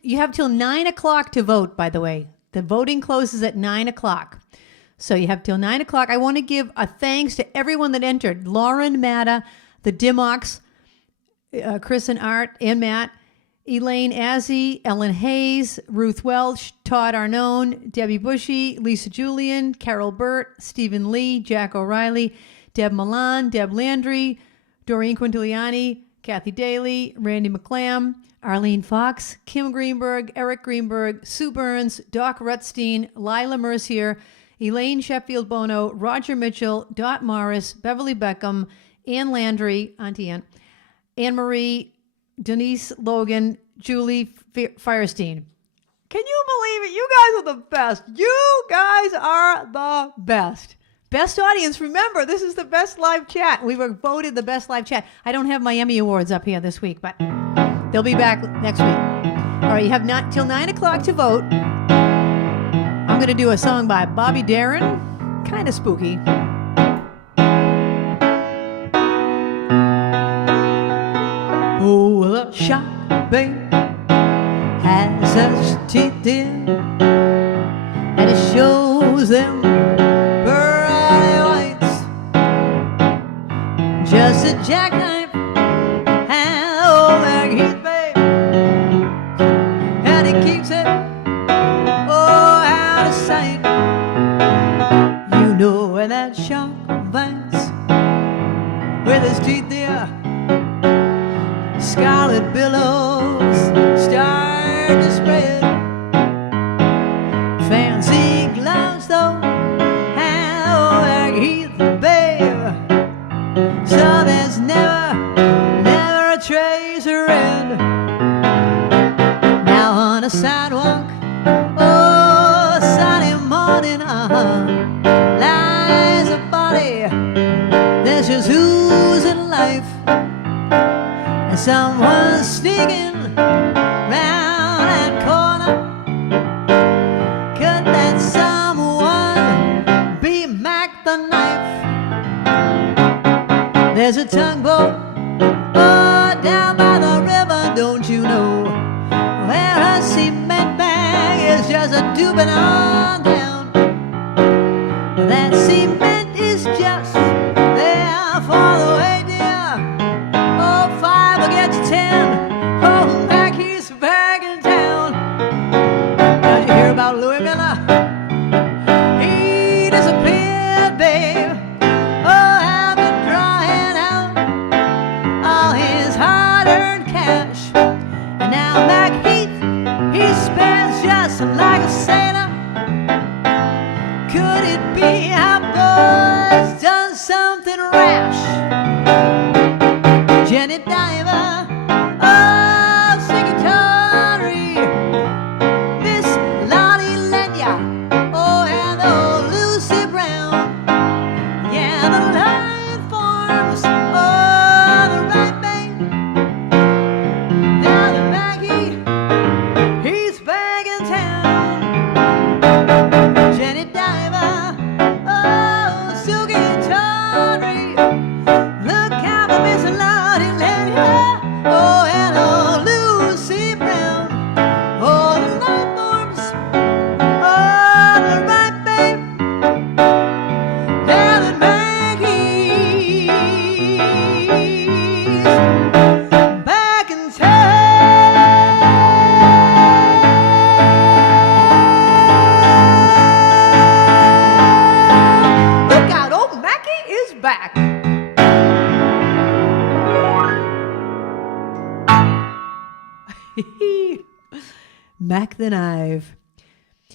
you have till 9 o'clock to vote, by the way. The voting closes at 9 o'clock. So you have till 9 o'clock. I want to give a thanks to everyone that entered. Lauren, Matta, the Dimox, Chris and Art and Matt, Elaine Azzi, Ellen Hayes, Ruth Welch, Todd Arnone, Debbie Bushy, Lisa Julian, Carol Burt, Stephen Lee, Jack O'Reilly, Deb Milan, Deb Landry, Doreen Quintiliani, Kathy Daly, Randy McClam, Arlene Fox, Kim Greenberg, Eric Greenberg, Sue Burns, Doc Rutstein, Lila Mercier, Elaine Sheffield Bono, Roger Mitchell, Dot Morris, Beverly Beckham, Ann Landry, Auntie Anne Marie, Denise Logan, Julie Firestein. Can you believe it? You guys are the best. You guys are the best. Best audience. Remember, this is the best live chat. We were voted the best live chat. I don't have my Emmy Awards up here this week, but they'll be back next week. All right, you have till 9 o'clock to vote. I'm going to do a song by Bobby Darin. Kind of spooky. Oh, the shop babe has such teeth in, and it shows them pearly whites. Just a jackknife and old Heath babe, and he keeps it out of sight. You know where that shark bites, with his teeth there, scarlet billows start to spread. Fancy gloves though, and old Heath babe, so there's never a trace of red. Now on a sidewalk, oh, sunny morning, lies a body that's just oozing life. And someone's sneaking round that corner. Could that someone be Mac the Knife? There's a tugboat, oh, down by the river, don't you know, where a cement bag is just a duping on down. That cement is just there for the way, dear. Oh, 5 will get you 10. Oh, Mac, he's back in town. Did you hear about Louis Miller? He disappeared, babe. Oh, after drawing out all his hard-earned cash. And now Mac Heath, he spends just like a sailor. Could it be our boy's done something rash? Jenny Diver, oh, Secretary, Miss Lonnie Lenya, oh, and old Lucy Brown. Yeah, the line forms, oh, the right bank. Now the Maggie, he's back in town. Jenny Diver, oh, Silky Tawdry, look out for Miss Lonnie Lenya, oh, and old Lucy Brown. Oh, the line forms, oh, the right babe. Now the Maggie's back in town. Look out, old Mackie is back. Mac the Knife.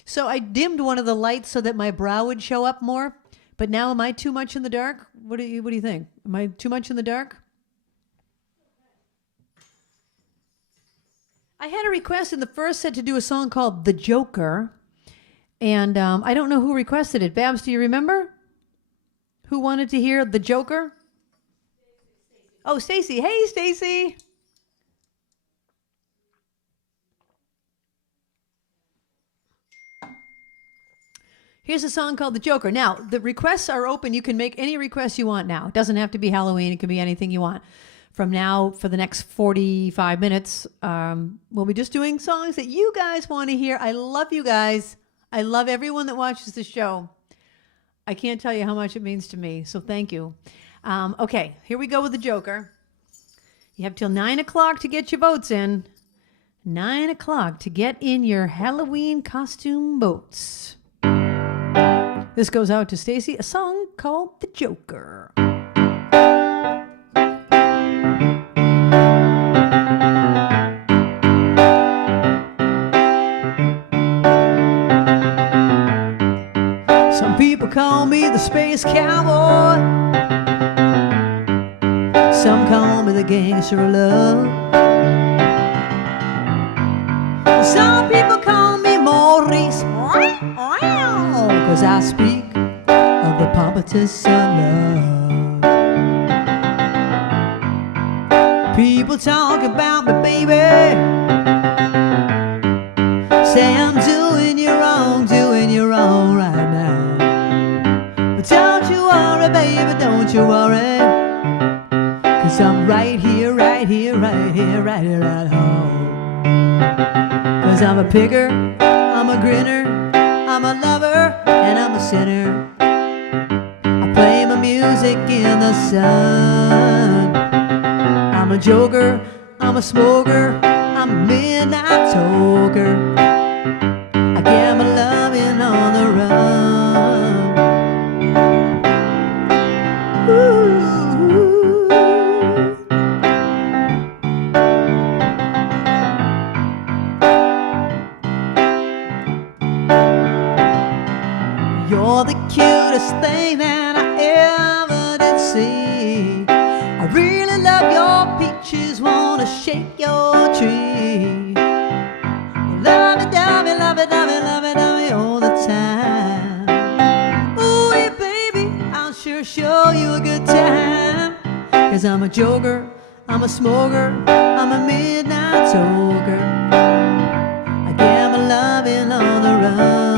So I dimmed one of the lights so that my brow would show up more. But now, am I too much in the dark? What do you think? Am I too much in the dark? I had a request in the first set to do a song called "The Joker," and I don't know who requested it. Babs, do you remember? Who wanted to hear "The Joker"? Oh, Stacy. Hey, Stacy. Here's a song called "The Joker." Now, the requests are open. You can make any requests you want now. It doesn't have to be Halloween. It can be anything you want. from now for the next 45 minutes. We'll be just doing songs that you guys want to hear. I love you guys. I love everyone that watches the show. I can't tell you how much it means to me, so thank you. Okay, here we go with the Joker. You have till 9 o'clock to get your votes in. 9 o'clock to get in your Halloween costume votes. This goes out to Stacy, a song called The Joker. Some people call me the space cowboy. Some call me the gangster of love. Some people call me Maurice, 'cause I speak of the pompous of love. People talk about me, baby. Say I'm doing you wrong right now. But don't you worry, baby, don't you worry. 'Cause I'm right here at home. 'Cause I'm a picker, I'm a grinner, I'm a lover, and I'm a sinner. I play my music in the sun. I'm a joker, I'm a smoker, I'm a midnight toker. I get my loving on the run. Ooh. You're the cutest thing that I ever did see. I really love your peaches, wanna shake your tree. Love it, love it, love it, love it, love it, love it all the time. Ooh, hey, baby, I'll sure show you a good time. 'Cause I'm a joker, I'm a smoker, I'm a midnight toker. I get my loving on the run.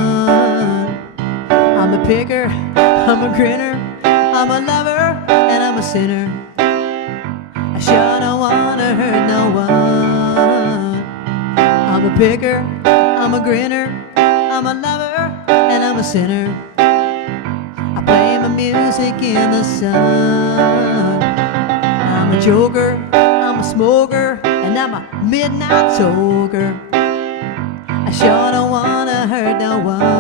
I'm a picker, I'm a grinner, I'm a lover, and I'm a sinner. I sure don't wanna hurt no one. I'm a picker, I'm a grinner, I'm a lover, and I'm a sinner. I play my music in the sun. I'm a joker, I'm a smoker, and I'm a midnight toker. I sure don't wanna hurt no one.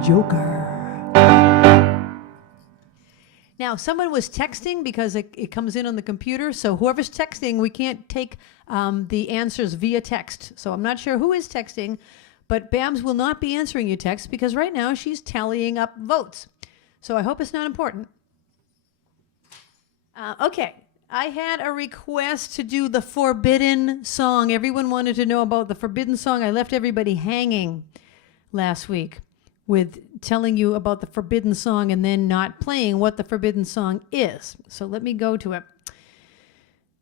Joker. Now, someone was texting because it comes in on the computer. So whoever's texting, we can't take the answers via text. So I'm not sure who is texting, but Bams will not be answering your text because right now she's tallying up votes. So I hope it's not important. Okay. I had a request to do the Forbidden Song. Everyone wanted to know about the Forbidden Song. I left everybody hanging last week with telling you about the Forbidden Song and then not playing what the Forbidden Song is. So let me go to it.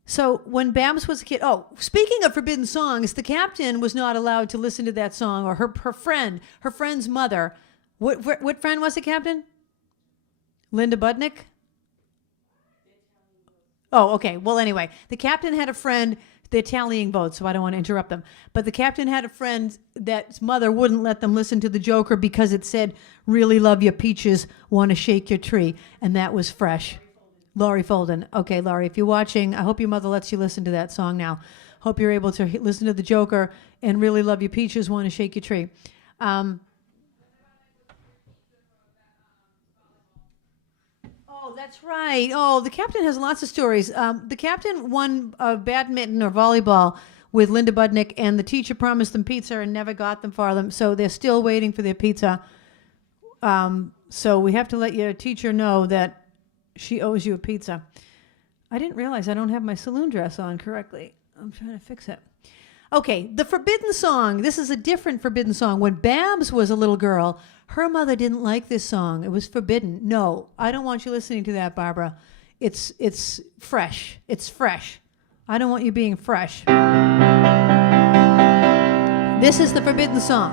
So when Babs was a kid, speaking of Forbidden Songs, the captain was not allowed to listen to that song, or her friend's mother. What friend was the captain? Linda Budnick? Oh, okay. Well, anyway, the captain had a friend. They're tallying votes, so I don't want to interrupt them. But the captain had a friend that's mother wouldn't let them listen to the Joker because it said, "Really love your peaches, want to shake your tree." And that was fresh. Laurie Folden. Okay, Laurie, if you're watching, I hope your mother lets you listen to that song now. Hope you're able to listen to the Joker and really love your peaches, want to shake your tree. That's right. Oh, the captain has lots of stories. The captain won badminton or volleyball with Linda Budnick, and the teacher promised them pizza and never got them for them, so they're still waiting for their pizza. So we have to let your teacher know that she owes you a pizza. I didn't realize I don't have my saloon dress on correctly. I'm trying to fix it. Okay, the Forbidden Song. This is a different Forbidden Song. When Babs was a little girl, her mother didn't like this song. It was forbidden. No, I don't want you listening to that, Barbara. It's fresh. It's fresh. I don't want you being fresh. This is the forbidden song.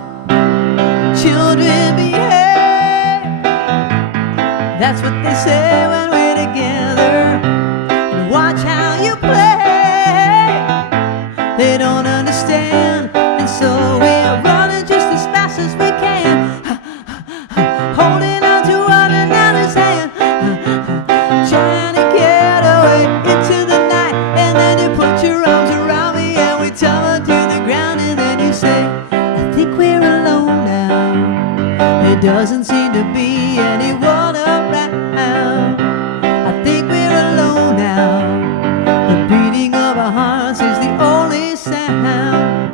Children behave. That's what they say when we're together. And watch how you play. They don't understand, and so we're running just as fast as we can, holding on to one another's hand, trying to get away into the night. And then you put your arms around me and we tumble to the ground. And then you say, I think we're alone now. There doesn't seem to be anyone around. I think we're alone now. The beating of our hearts is the only sound.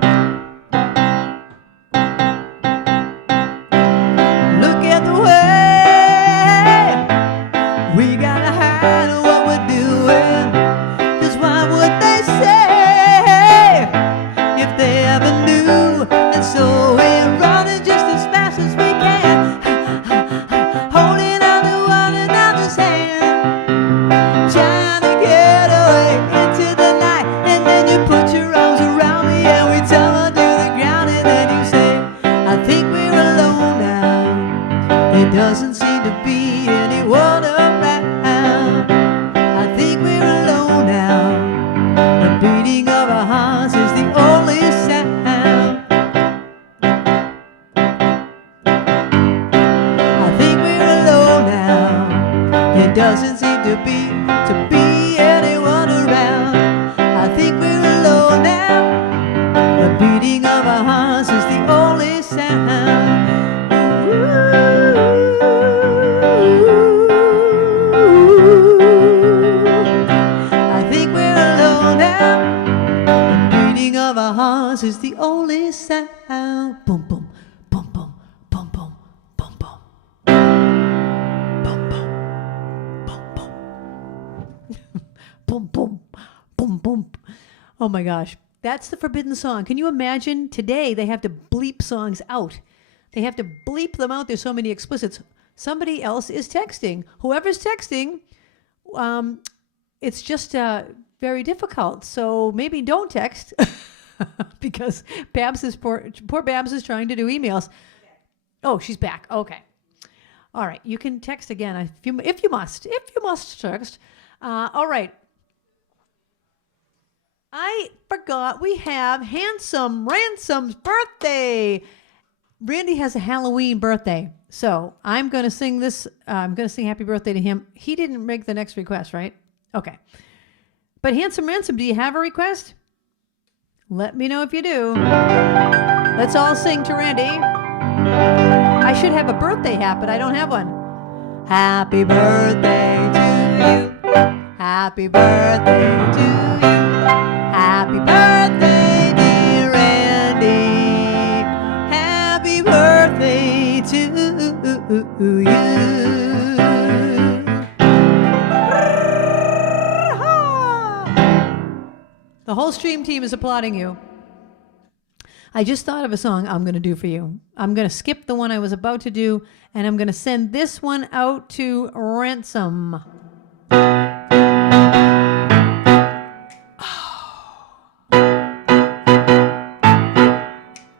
Look at the way we gotta hide what we're doing. 'Cause why would they say if they ever knew? And so we're running just as fast as we can, holding on to one another's hand, trying to get away into the night. And then you put your arms around me and we tumble to the ground. And then you say, I think we're alone now. There doesn't seem to be anyone around. I think we're alone now. The beating of our hearts is the only sound. I think we're alone now. There doesn't seem to be anyone around. I think we're alone now. The beating of our hearts is the only sound. I think we're alone now. The beating of our hearts is the only sound. Boom, boom, boom, boom, boom, boom, boom, boom. Boom, boom, boom, boom. Boom, boom, boom, boom. Oh my gosh. That's the forbidden song. Can you imagine? Today they have to bleep songs out. They have to bleep them out. There's so many explicits. Somebody else is texting. Whoever's texting, it's just very difficult. So maybe don't text because poor Babs is trying to do emails. Oh, she's back. Okay. All right. You can text again if you must text. All right. I forgot we have Handsome Ransom's birthday. Randy has a Halloween birthday. So I'm going to sing this. I'm going to sing happy birthday to him. He didn't make the next request, right? Okay. But Handsome Ransom, do you have a request? Let me know if you do. Let's all sing to Randy. I should have a birthday hat, but I don't have one. Happy birthday to you. Happy birthday to you. Happy birthday, dear Randy. Happy birthday to you. The whole stream team is applauding you. I just thought of a song I'm going to do for you. I'm going to skip the one I was about to do, and I'm going to send this one out to Ransom.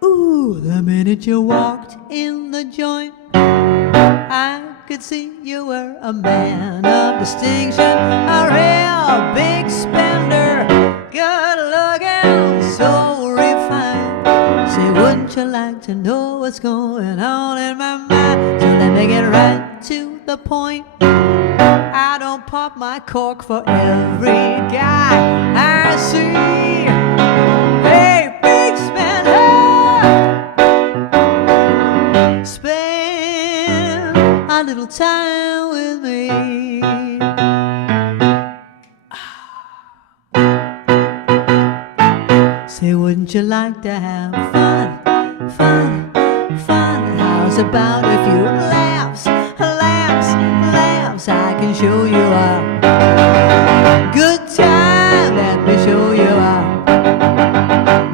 Ooh, the minute you walked in the joint, I could see you were a man of distinction, a real big spender, good looking, so refined. Say, wouldn't you like to know what's going on in my mind? So let me get right to the point. I don't pop my cork for every guy I see. Hey, big spender, spend a little time with me. Say, wouldn't you like to have fun, fun, fun? How's about a few laughs, laughs, laughs? I can show you a good time. Let me show you a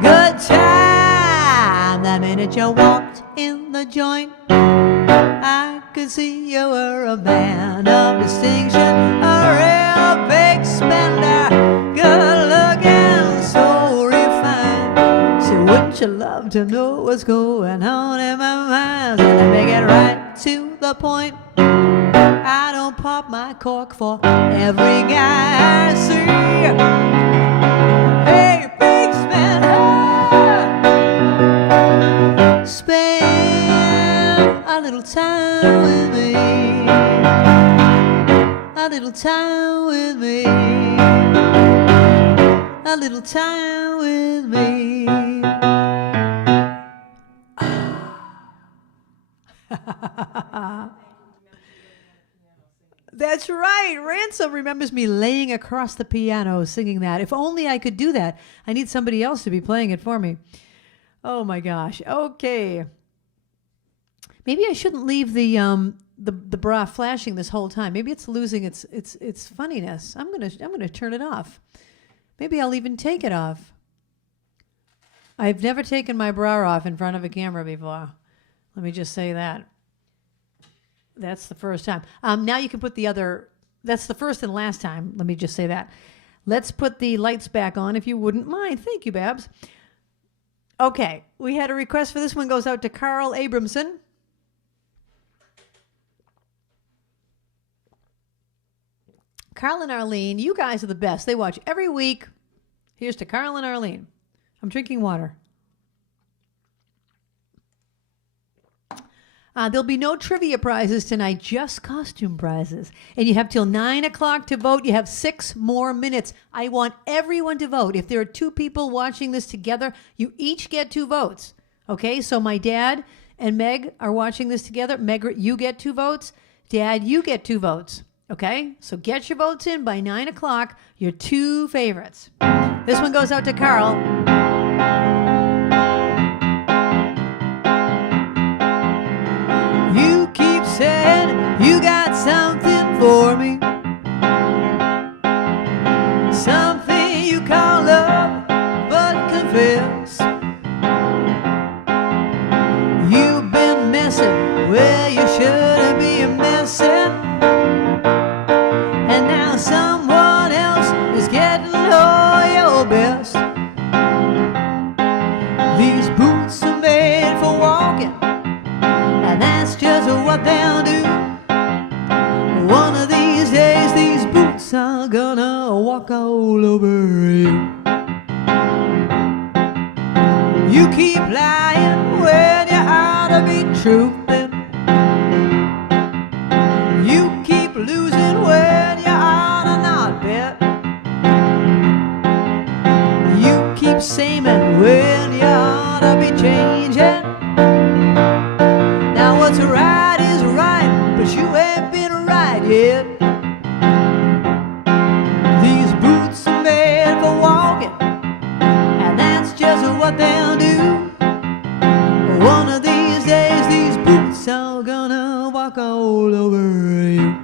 good time. The minute you walked in the joint, I could see you were a man of distinction, a real big spender, good looking, so refined. So wouldn't Don't you love to know what's going on in my mind? So let me get right to the point. I don't pop my cork for every guy I see. Hey, big spender, spend a little time with me. A little time with me. A little time with me. That's right. Ransom remembers me laying across the piano singing that. If only I could do that. I need somebody else to be playing it for me. Oh my gosh. Okay. Maybe I shouldn't leave the bra flashing this whole time. Maybe it's losing its funniness. I'm gonna turn it off. Maybe I'll even take it off. I've never taken my bra off in front of a camera before. Let me just say that. That's the first time. Now you can put the other, that's the first and last time. Let me just say that. Let's put the lights back on if you wouldn't mind. Thank you, Babs. Okay, we had a request for this one. Goes out to Carl Abramson. Carl and Arlene, you guys are the best. They watch every week. Here's to Carl and Arlene. I'm drinking water. There'll be no trivia prizes tonight, just costume prizes. And you have till 9 o'clock to vote. You have 6 more minutes. I want everyone to vote. If there are 2 people watching this together, you each get 2 votes. Okay, so my dad and Meg are watching this together. Meg, you get 2 votes. Dad, you get 2 votes. Okay, so get your votes in by 9 o'clock. Your 2 favorites. This one goes out to Carl. You keep saying you got something for me, something you call love, but confess you've been messing where you shouldn't be messing. Someone else is getting all your best. These boots are made for walking, and that's just what they'll do. One of these days, these boots are gonna walk all over you. You keep lying when you ought to be truthing. You keep losing when you ought to not bet. You keep saying when you ought to be changing. Now what's right is right, but you ain't been right yet. These boots are made for walking, and that's just what they'll do. One of these days, these boots are gonna walk all over you.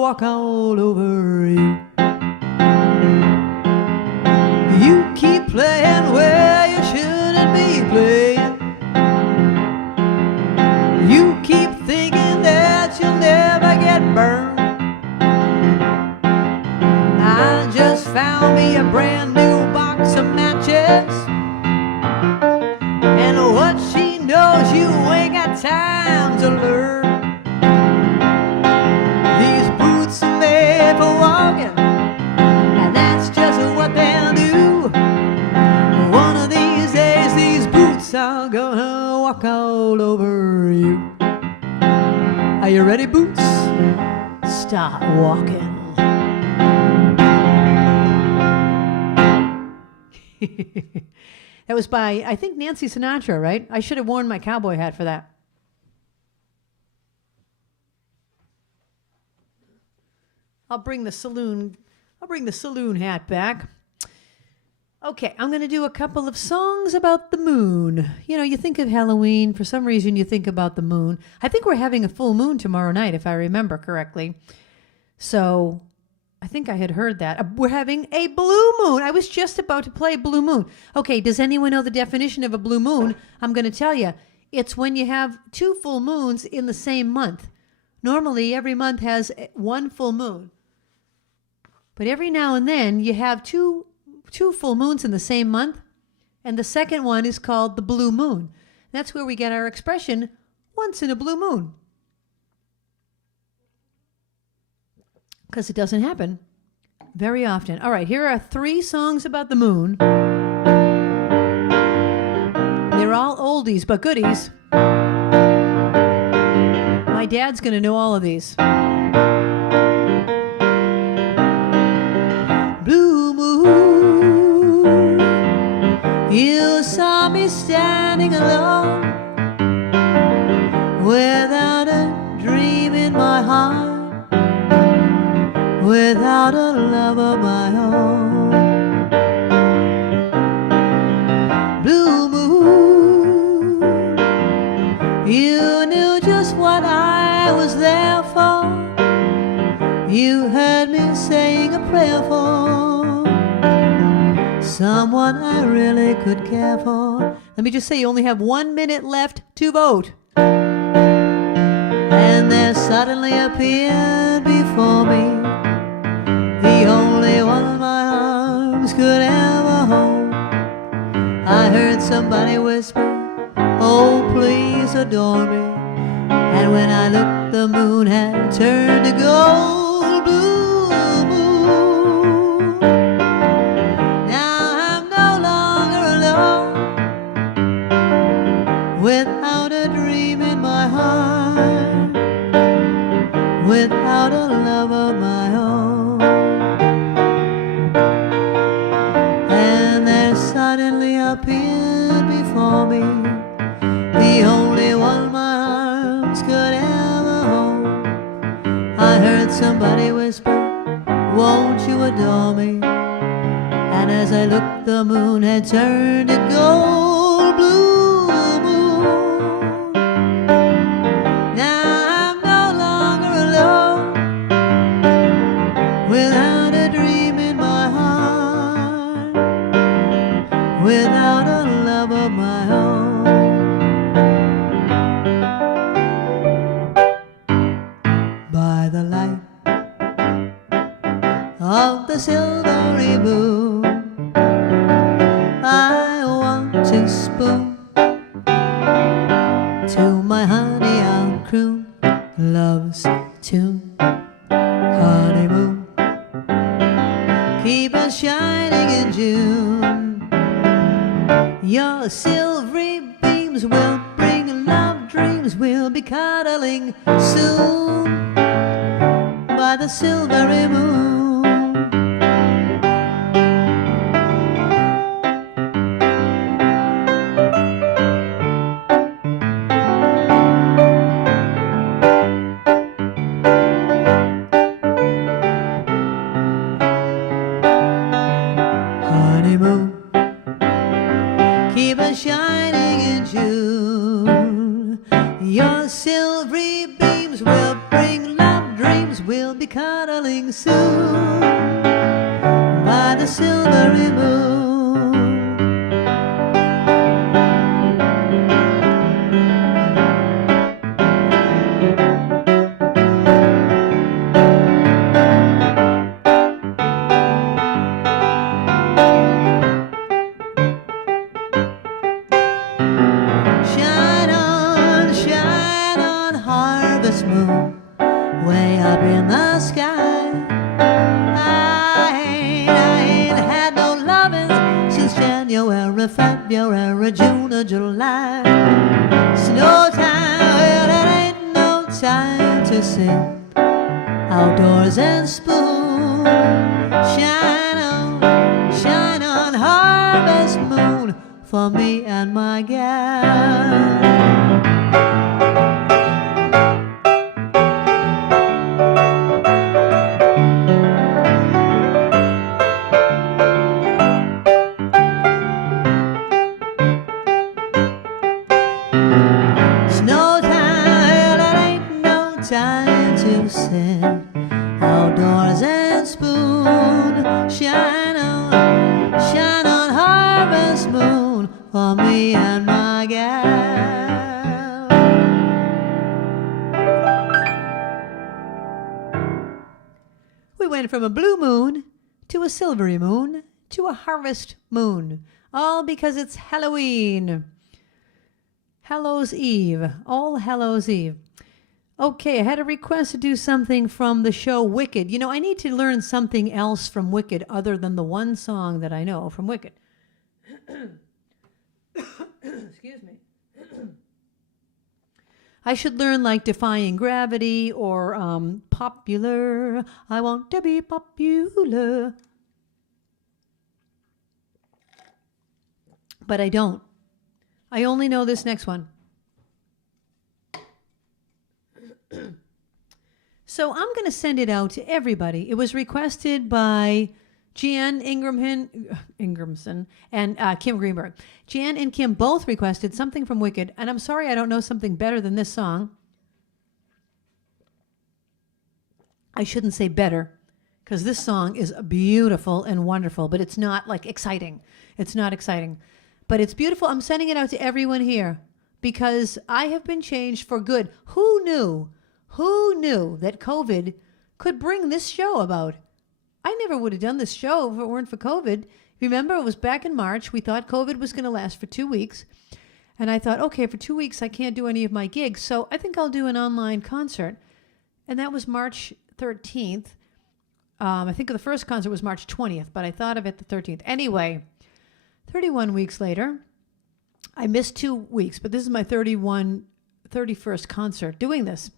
Walk all over you. You keep playing where you shouldn't be playing. You keep thinking that you'll never get burned. I just found me a brand new box of matches, and what she knows you ain't got time to learn. For walking, and that's just what they'll do. One of these days, these boots are gonna walk all over you. Are you ready, boots? Start walking. That was by, I think, Nancy Sinatra, right? I should have worn my cowboy hat for that. I'll bring the saloon hat back. Okay, I'm going to do a couple of songs about the moon. You know, you think of Halloween, for some reason you think about the moon. I think we're having a full moon tomorrow night, if I remember correctly. So I think I had heard that. We're having a blue moon. I was just about to play Blue Moon. Okay, does anyone know the definition of a blue moon? I'm going to tell you. It's when you have 2 full moons in the same month. Normally, every month has 1 full moon. But every now and then, you have two full moons in the same month, and the second one is called the blue moon. That's where we get our expression, once in a blue moon. Because it doesn't happen very often. All right, here are 3 songs about the moon. They're all oldies but goodies. My dad's going to know all of these. Blue moon, you saw me standing alone, without a dream in my heart, without a love of my own. Blue moon, you knew just what I was there for. You heard me saying a prayer for someone I really could care for. Let me just say, you only have 1 minute left to vote. And there suddenly appeared before me the only one my arms could ever hold. I heard somebody whisper, oh, please adore me. And when I looked, the moon had turned to gold. Blue moon, now I'm no longer alone, without a dream in my heart, without a love of my own. And there suddenly appeared before me the only one my arms could ever hold. I heard somebody whisper, won't you adore me? And as I looked, the moon had turned to gold. Blue moon, now I'm no longer alone, without a dream in my heart, without a love of my own. By the light of the silvery moon, I want to spoon to my honey, I'll croon love's tune. Honeymoon, keep us shining in June. Your silvery beams will bring love dreams. We'll be cuddling soon by the silvery moon. Honeymoon, keep us shining in June. Your silvery beams will bring love dreams. We'll be cuddling soon by the silvery moon. Shine on, harvest moon, way up in the sky. I ain't had no loving since January, February, June or July. Snow time, well, it ain't no time to sing outdoors and spoon. Shine on, harvest moon, for me and my gal. shine on harvest moon for me and my gal. We went from a blue moon to a silvery moon to a harvest moon, all because it's Halloween. Hallows Eve, All Hallows Eve. Okay, I had a request to do something from the show Wicked. You know, I need to learn something else from Wicked other than the one song that I know from Wicked. Excuse me. I should learn like Defying Gravity or Popular. I want to be popular. But I don't. I only know this next one. So I'm going to send it out to everybody. It was requested by Jan Ingramson and Kim Greenberg. Jan and Kim both requested something from Wicked, and I'm sorry I don't know something better than this song. I shouldn't say better, because this song is beautiful and wonderful, but it's not like exciting. It's not exciting, but it's beautiful. I'm sending it out to everyone here because I have been changed for good. Who knew that COVID could bring this show about? I never would have done this show if it weren't for COVID. Remember, it was back in March. We thought COVID was going to last for 2 weeks. And I thought, okay, for 2 weeks, I can't do any of my gigs. So I think I'll do an online concert. And that was March 13th. I think the first concert was March 20th, but I thought of it the 13th. Anyway, 31 weeks later, I missed 2 weeks, but this is my 31st concert doing this.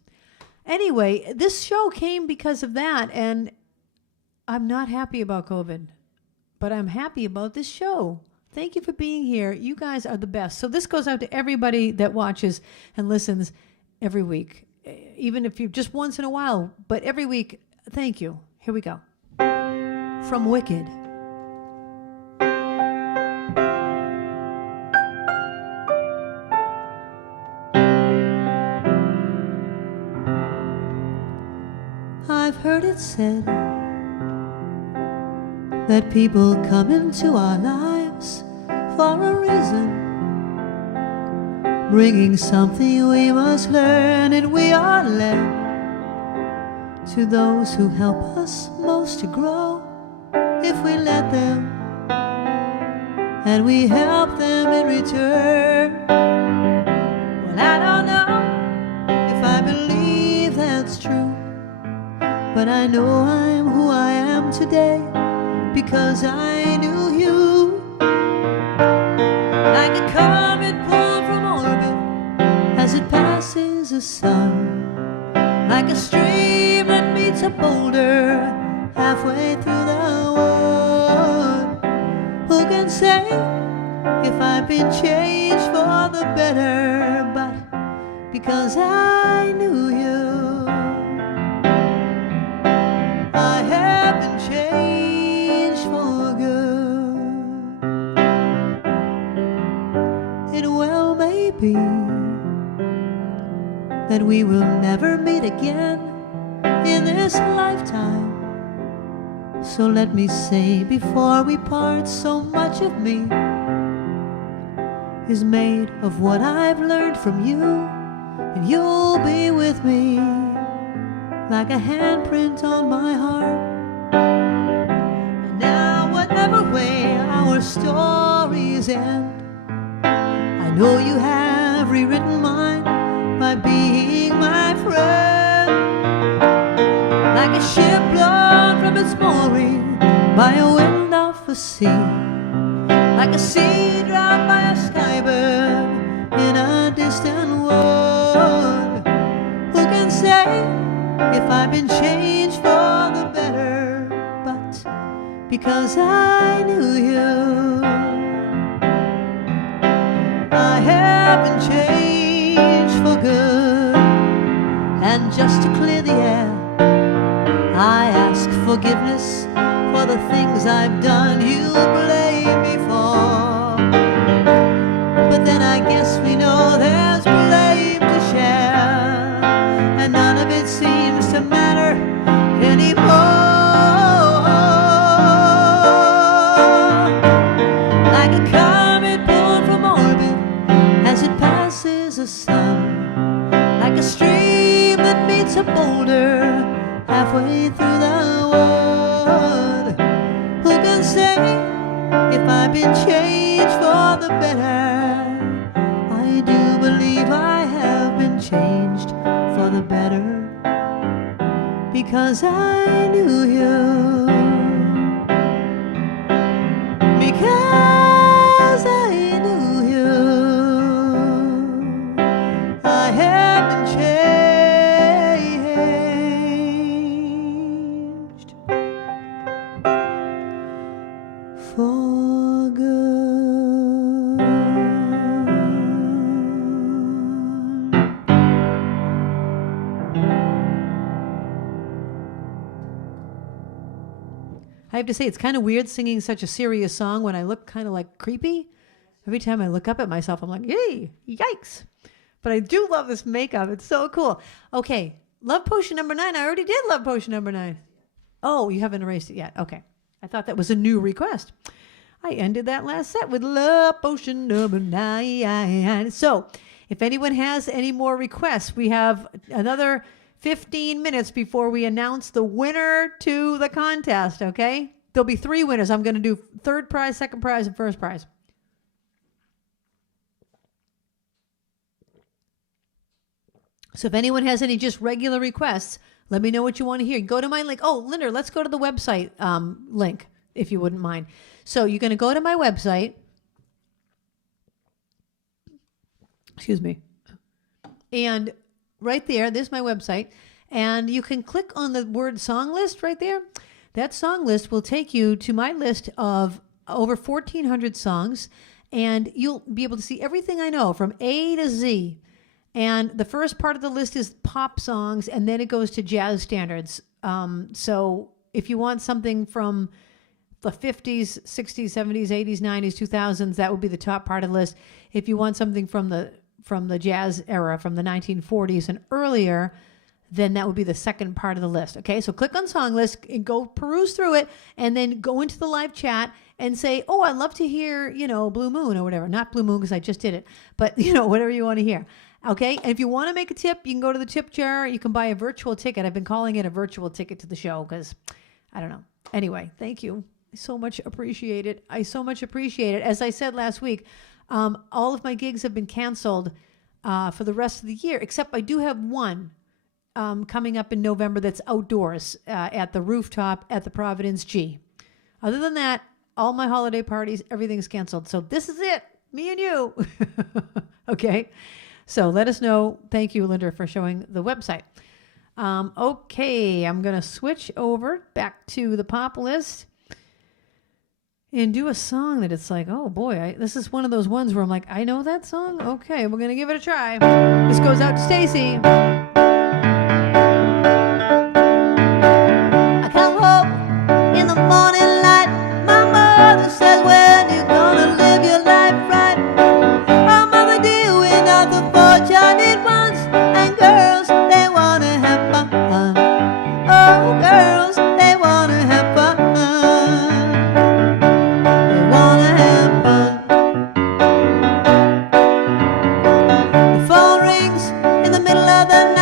Anyway, this show came because of that, and I'm not happy about COVID, but I'm happy about this show. Thank you for being here. You guys are the best. So this goes out to everybody that watches and listens every week, even if you just once in a while, but every week. Thank you. Here we go. From Wicked. I've heard it said that people come into our lives for a reason, bringing something we must learn, and we are led to those who help us most to grow if we let them, and we help them in return. Well, I don't know if I believe that's true, but I know I'm who I am today because I knew you. Like a comet pulled from orbit as it passes the sun, like a stream that meets a boulder halfway through the wood. Who can say if I've been changed for the better? But because I knew you, I have been changed for good. It well may be that we will never meet again in this lifetime. So let me say before we part, so much of me is made of what I've learned from you, and you'll be with me like a handprint on my heart. And now whatever way our stories end, I know you have rewritten mine by being my friend. Like a ship blown from its mooring by a wind off the sea, like a seed dropped by a skybird in a distant wood. Who can say if I've been changed for the better? But because I knew you, I have been changed for good. And just to clear the air, I ask forgiveness for the things I've done you blame me for. But then I guess we know there's blame to share, and none of it seems to matter anymore. older, halfway through the wood. Who can say if I've been changed for the better? I do believe I have been changed for the better, because I knew you. Because I knew you, I have been changed for good. I have to say, it's kind of weird singing such a serious song when I look kind of like creepy. Every time I look up at myself, I'm like, hey, yikes. But I do love this makeup. It's so cool. Okay, Love Potion number 9. I already did Love Potion number 9. Oh, you haven't erased it yet. Okay. I thought that was a new request. I ended that last set with Love Potion number 9. So if anyone has any more requests, we have another 15 minutes before we announce the winner to the contest, okay? There'll be 3 winners. I'm going to do third prize, second prize, and first prize. So if anyone has any just regular requests, let me know what you want to hear. Go to my link. Oh, Linda, let's go to the website link, if you wouldn't mind. So you're going to go to my website. Excuse me. And right there's my website. And you can click on the word song list right there. That song list will take you to my list of over 1,400 songs. And you'll be able to see everything I know from A to Z. And the first part of the list is pop songs, and then it goes to jazz standards. So if you want something from the 50s, 60s, 70s, 80s, 90s, 2000s, that would be the top part of the list. If you want something from the jazz era, from the 1940s and earlier, then that would be the second part of the list. Okay, so click on song list and go peruse through it, and then go into the live chat and say, oh, I'd love to hear, Blue Moon or whatever. Not Blue Moon because I just did it, but, whatever you want to hear. Okay, and if you want to make a tip, you can go to the tip jar. You can buy a virtual ticket. I've been calling it a virtual ticket to the show because, I don't know. Anyway, thank you. I so much appreciate it. As I said last week, all of my gigs have been canceled for the rest of the year, except I do have one coming up in November that's outdoors at the rooftop at the Providence G. Other than that, all my holiday parties, everything's canceled. So this is it, me and you. Okay. So let us know. Thank you, Linda, for showing the website. Okay, I'm going to switch over back to the pop list and do a song that it's like, oh boy, this is one of those ones where I'm like, I know that song? Okay, we're going to give it a try. This goes out to Stacy. I come home in the morning light. My mother says, when you gonna live your life right? Oh, mother dear, we're not the fortunate ones. And girls, they wanna have fun. Oh, girls, they wanna have fun. They wanna have fun. The phone rings in the middle of the night.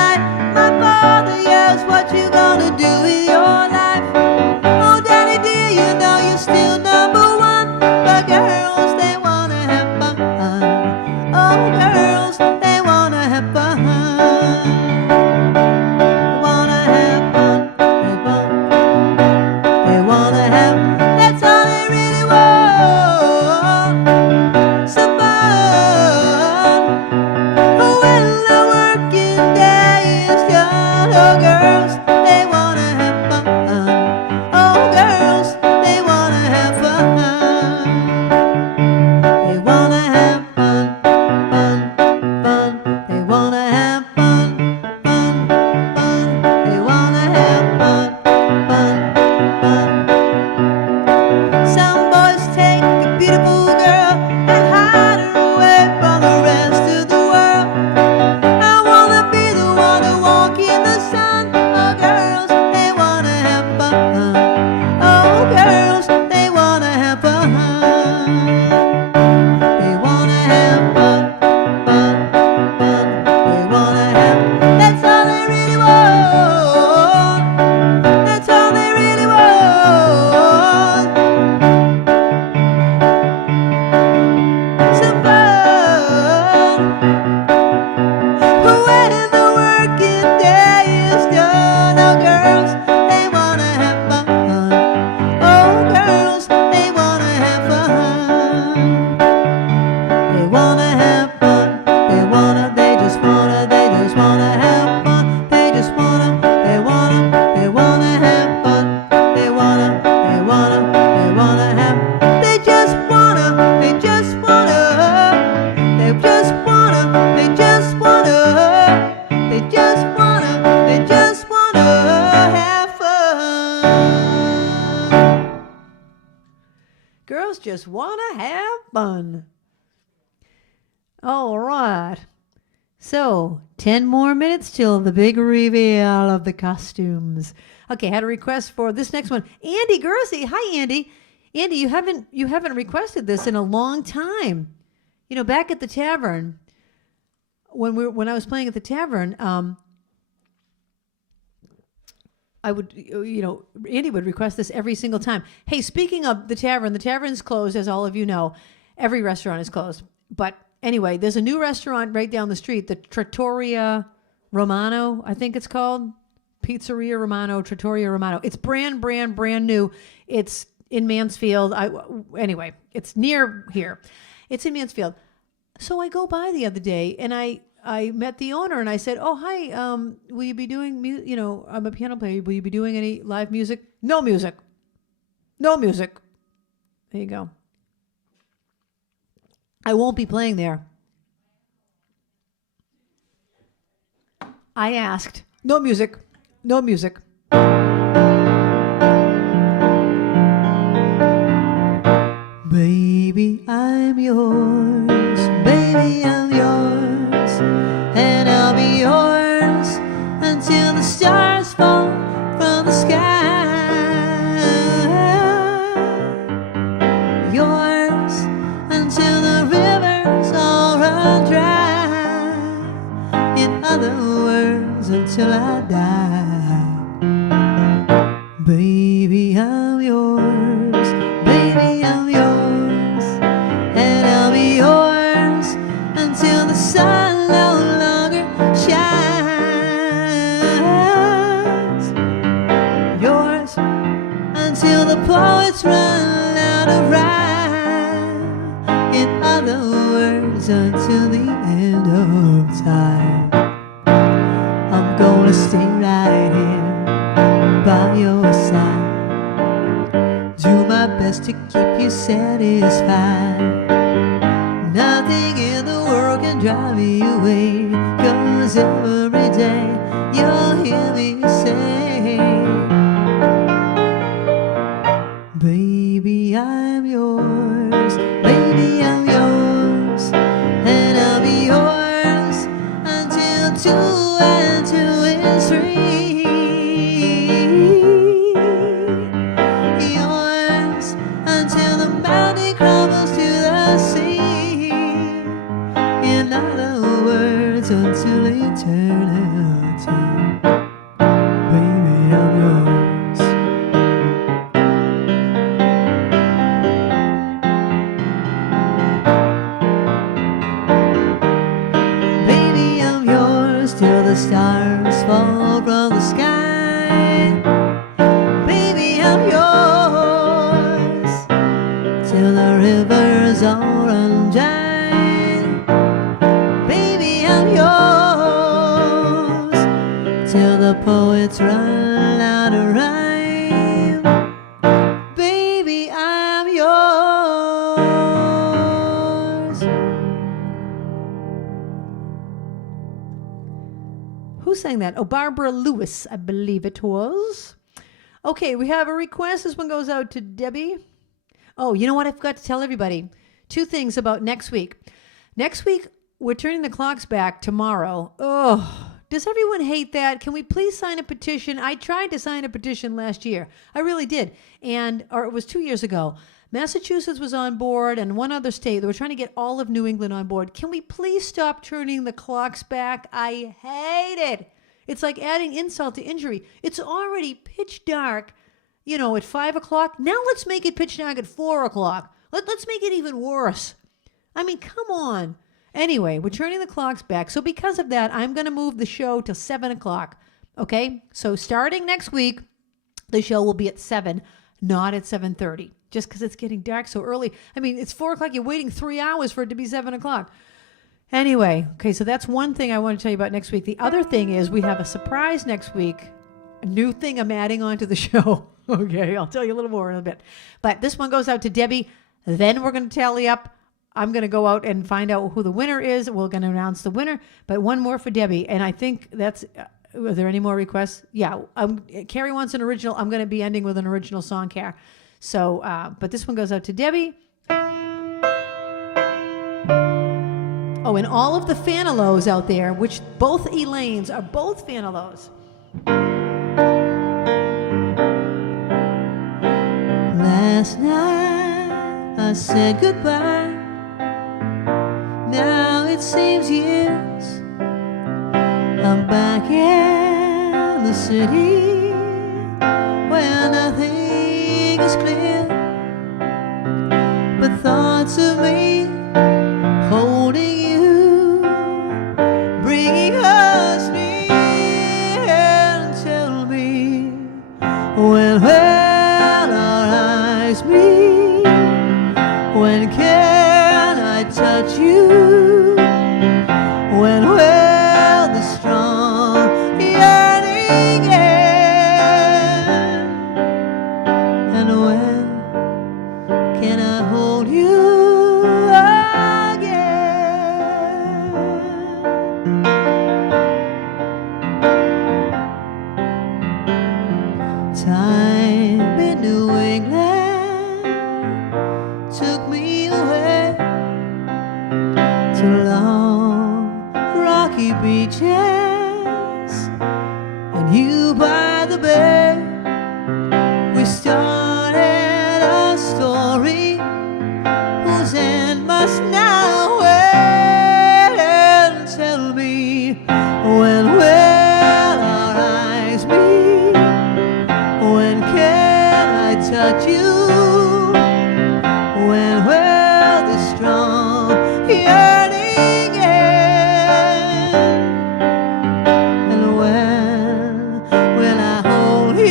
Girls just want to have fun. All right. So, 10 more minutes till the big reveal of the costumes. Okay, I had a request for this next one. Andy Gersey. Hi, Andy. Andy, you haven't requested this in a long time. You know, back at the tavern, when I was playing at the tavern, I would, Andy would request this every single time. Hey, speaking of the tavern's closed, as all of you know. Every restaurant is closed. But anyway, there's a new restaurant right down the street, the Trattoria Romano, I think it's called. Pizzeria Romano, Trattoria Romano. It's brand new. It's in Mansfield. Anyway, it's near here. It's in Mansfield. So I go by the other day and I met the owner and I said, "Oh, hi. Will you be doing? I'm a piano player. Will you be doing any live music? No music. No music. There you go. I won't be playing there." I asked, "No music. No music." Baby, I'm yours. Baby, I'm yours. And I'll be yours until the stars fall from the sky. Yours until the rivers all run dry. In other words, until I die. Baby, I'm yours. Baby, I'm yours. And I'll be yours until the sun no longer shines. Yours until the poets run out of rhyme. In other words, until the end of time. I'm gonna stay right here by your side. Do my best to keep you satisfied. Nothing in the world can drive me away, 'cause every day you'll hear me say, baby, I'm yours. Baby, I'm yours. And I'll be yours until 2 and 2 is 3. Yours until the mountain crumbles to the sea. In other words, until eternity. Baby, I'm yours. Baby, I'm yours till the stars fall from the sky. Baby, I'm yours till the rivers all run dry. Baby, I'm yours till the poets run out of rhyme. Baby, I'm yours. Who sang that? Oh, Barbara Lewis, I believe it was. Okay, we have a request. This one goes out to Debbie. Oh, you know what? I forgot to tell everybody. 2 things about next week. Next week, we're turning the clocks back tomorrow. Oh, does everyone hate that? Can we please sign a petition? I tried to sign a petition last year. I really did. Or it was 2 years ago. Massachusetts was on board and one other state. They were trying to get all of New England on board. Can we please stop turning the clocks back? I hate it. It's like adding insult to injury. It's already pitch dark, at 5 o'clock. Now let's make it pitch dark at 4 o'clock. Let's make it even worse. I mean, come on. Anyway, we're turning the clocks back. So because of that, I'm going to move the show to 7 o'clock. Okay? So starting next week, the show will be at 7, not at 7:30. Just because it's getting dark so early. I mean, it's 4 o'clock. You're waiting 3 hours for it to be 7 o'clock. Anyway, okay, so that's one thing I want to tell you about next week. The other thing is we have a surprise next week. A new thing I'm adding onto the show. Okay, I'll tell you a little more in a bit. But this one goes out to Debbie. Then we're going to tally up. I'm going to go out and find out who the winner is. We're going to announce the winner. But one more for Debbie. And I think that's... Are there any more requests? Yeah. Carrie wants an original. I'm going to be ending with an original song, Carrie. So, but this one goes out to Debbie. Oh, and all of the Fanilows out there, which both Elaines are both Fanilows. Last night I said goodbye. Now it seems years. I'm back in the city where nothing is clear but thoughts of me holding you, bringing us near. And tell me, when will our eyes meet? When can I touch you? When will the strong yearning end? And when can I hold you again? Time in New England took me away to long rocky beaches, and you by the bay. We started a story whose end must now wait. And tell me, when will our eyes meet? When can I touch you? When will the strong yearning end? And when will I hold you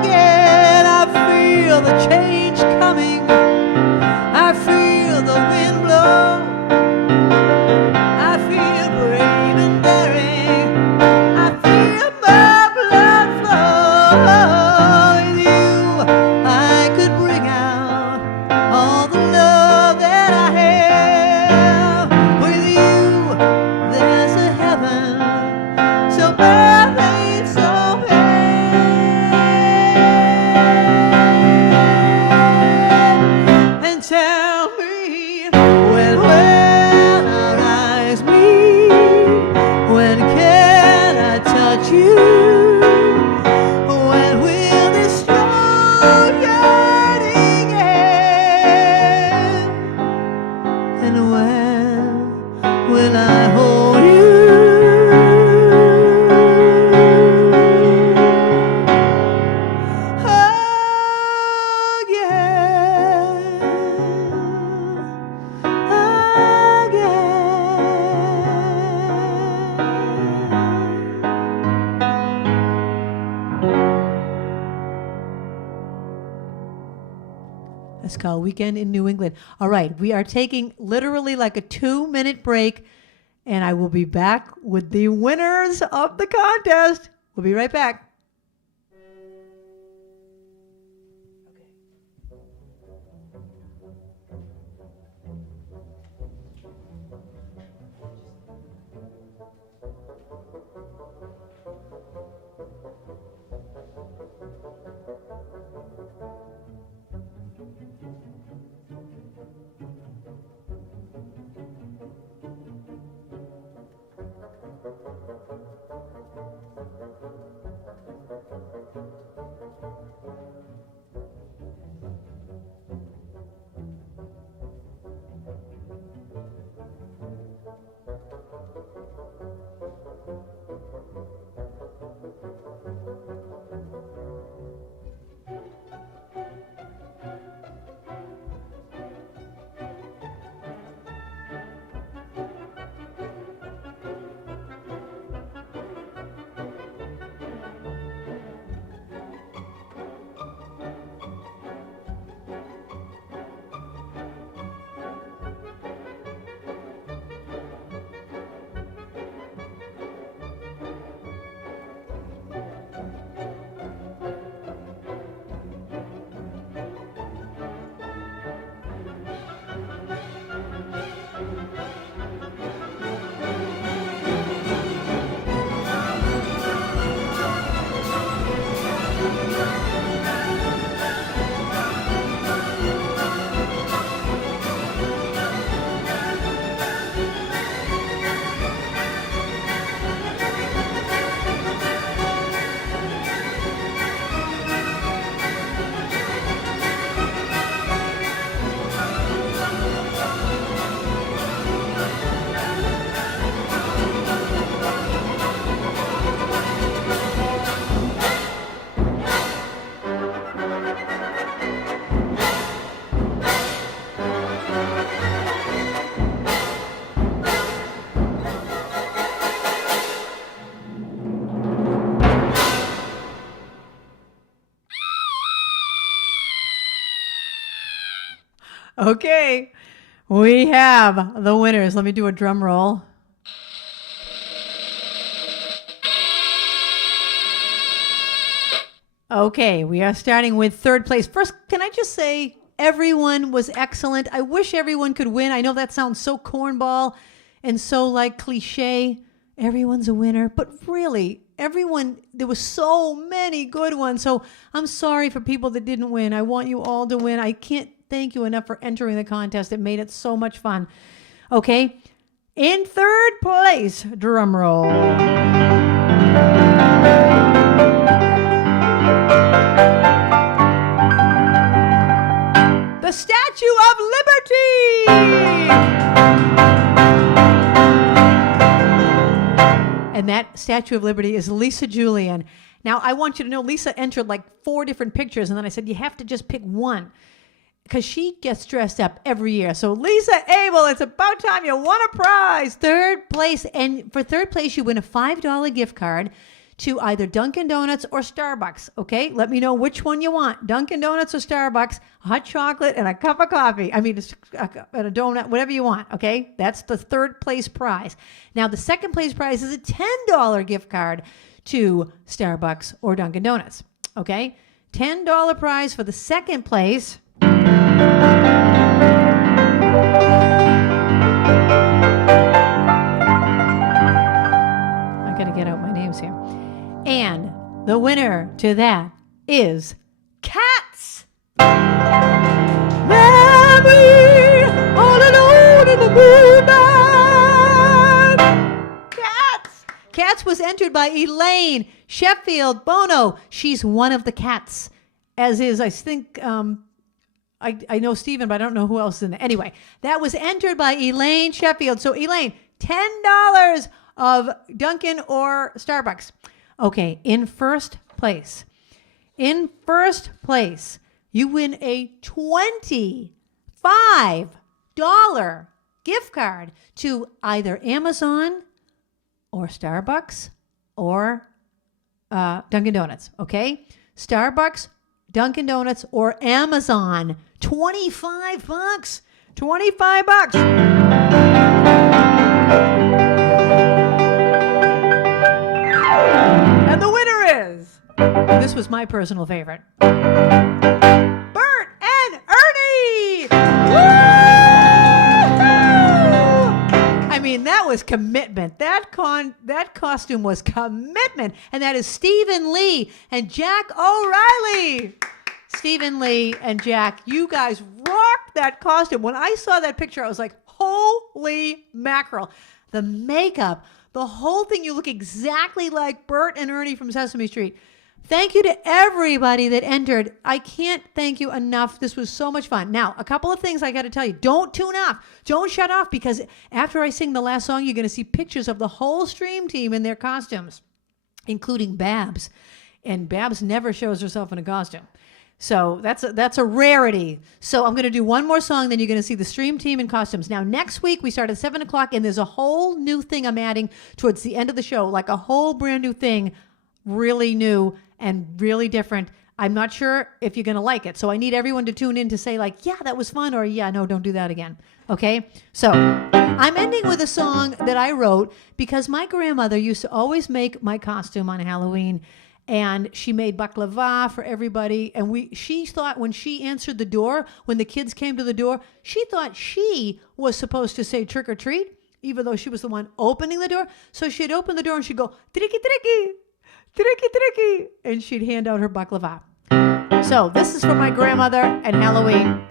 again? I feel the change coming. I feel the wind blow. I feel brave and daring. I feel my blood flow. With you, I could bring out all the love that I have. With you, there's a heaven so perfect, so pale. And tell me, when will our eyes meet? When can I touch you? When will this strong yearning end? And when will I hold you That's called Weekend in New England. All right, we are taking literally like a 2-minute break, and I will be back with the winners of the contest. We'll be right back. Okay, we have the winners. Let me do a drum roll. Okay, we are starting with third place. First, can I just say everyone was excellent. I wish everyone could win. I know that sounds so cornball and so like cliche. Everyone's a winner, but really, everyone, there were so many good ones. So I'm sorry for people that didn't win. I want you all to win. I can't thank you enough for entering the contest. It made it so much fun. Okay, in third place, drum roll. The Statue of Liberty! And that Statue of Liberty is Lisa Julian. Now, I want you to know Lisa entered like 4 different pictures, and then I said, you have to just pick one, because she gets dressed up every year. So, Lisa Abel, it's about time you won a prize. Third place, and for third place, you win a $5 gift card to either Dunkin' Donuts or Starbucks, okay? Let me know which one you want, Dunkin' Donuts or Starbucks, hot chocolate and a cup of coffee. I mean, a donut, whatever you want, okay? That's the third place prize. Now, the second place prize is a $10 gift card to Starbucks or Dunkin' Donuts, okay? $10 prize for the second place. I gotta get out my names here. And the winner to that is Cats. Memory all alone in the moonlight. Cats. Cats was entered by Elaine Sheffield Bono. She's one of the cats, as is, I think, I know Stephen, but I don't know who else is in there. Anyway, that was entered by Elaine Sheffield. So, Elaine, $10 of Dunkin' or Starbucks. Okay, in first place, you win a $25 gift card to either Amazon or Starbucks or Dunkin' Donuts, okay? Starbucks, Dunkin' Donuts, or Amazon. $25. $25. And the winner is, this was my personal favorite, Bert and Ernie! Woo-hoo! I mean, that was commitment. That costume was commitment. And that is Stephen Lee and Jack O'Reilly. Stephen Lee and Jack, you guys rocked that costume. When I saw that picture, I was like, holy mackerel. The makeup, the whole thing, you look exactly like Bert and Ernie from Sesame Street. Thank you to everybody that entered. I can't thank you enough. This was so much fun. Now, a couple of things I got to tell you. Don't tune off. Don't shut off, because after I sing the last song, you're going to see pictures of the whole stream team in their costumes, including Babs. And Babs never shows herself in a costume. So that's a rarity. So I'm going to do one more song, then you're going to see the stream team in costumes. Now, next week, we start at 7 o'clock, and there's a whole new thing I'm adding towards the end of the show, like a whole brand new thing, really new and really different. I'm not sure if you're going to like it. So I need everyone to tune in to say, like, yeah, that was fun, or yeah, no, don't do that again. Okay? So I'm ending with a song that I wrote because my grandmother used to always make my costume on Halloween. And she made baklava for everybody. And she thought when she answered the door, when the kids came to the door, she thought she was supposed to say trick or treat, even though she was the one opening the door. So she'd open the door and she'd go, tricky, tricky, tricky, tricky. And she'd hand out her baklava. So this is for my grandmother and Halloween.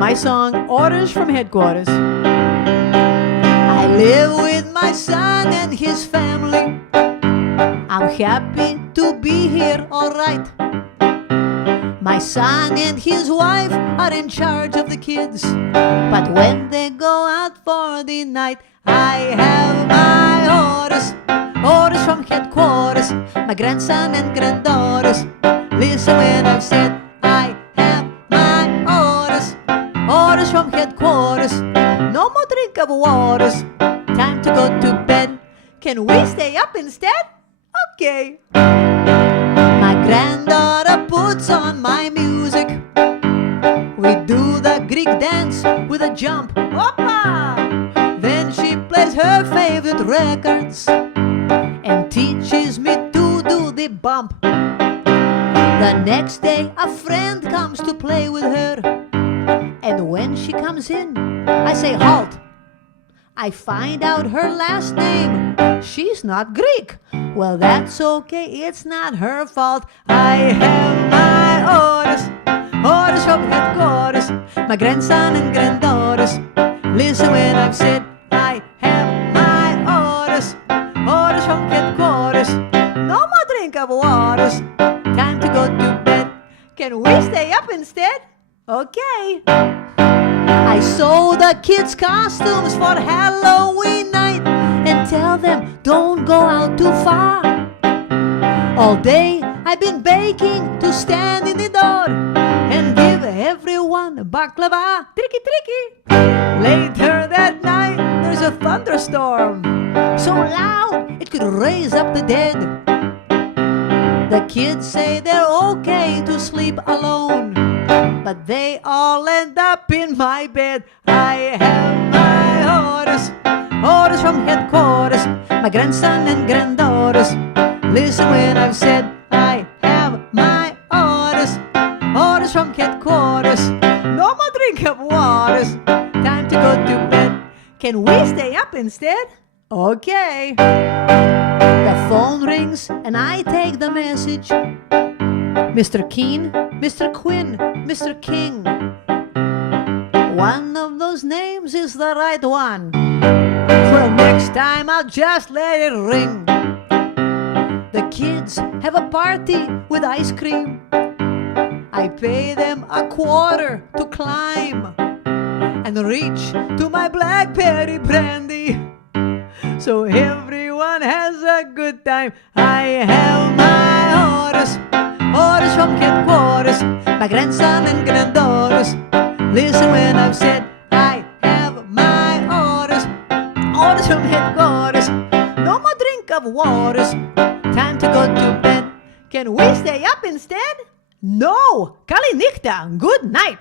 My song, Orders from Headquarters. I live with my son and his family. I'm happy to be here, all right. My son and his wife are in charge of the kids, but when they go out for the night, I have my orders from headquarters. My grandson and granddaughters, listen when I've said I have my orders from headquarters. No more drink of waters, time to go to bed. Can we stay up instead? Okay. My granddaughter puts on my music. We do Greek dance with a jump. Hoppa! Then she plays her favorite records and teaches me to do the bump. The next day a friend comes to play with her, and when she comes in, I say halt. I find out her last name. She's not Greek. Well, that's okay, it's not her fault. I have my orders from headquarters, my grandson and granddaughters. Listen when I've said I have my orders from headquarters. No more drink of waters. Time to go to bed. Can we stay up instead? Okay. I sew the kids' costumes for Halloween night and tell them don't go out too far. All day I've been baking to stand in the door and give everyone baklava. Tricky, tricky. Later that night there's a thunderstorm so loud it could raise up the dead. The kids say they're okay to sleep alone, but they all end up in my bed. I have my orders from headquarters, my grandson and granddaughters. Listen when I've said I have my orders from headquarters. No more drink of waters. Time to go to bed. Can we stay up instead? Okay. The phone rings and I take the message. Mr. Keen, Mr. Quinn, Mr. King. One of those names is the right one. Well, next time I'll just let it ring. The kids have a party with ice cream. I pay them $0.25 to climb and reach to my blackberry brandy, so everyone has a good time. I have my orders from headquarters, my grandson and granddaughters. Listen when I've said I have my orders from headquarters. No more drink of waters. Time to go to bed. Can we stay up instead? No. Kali Nikta. Good night.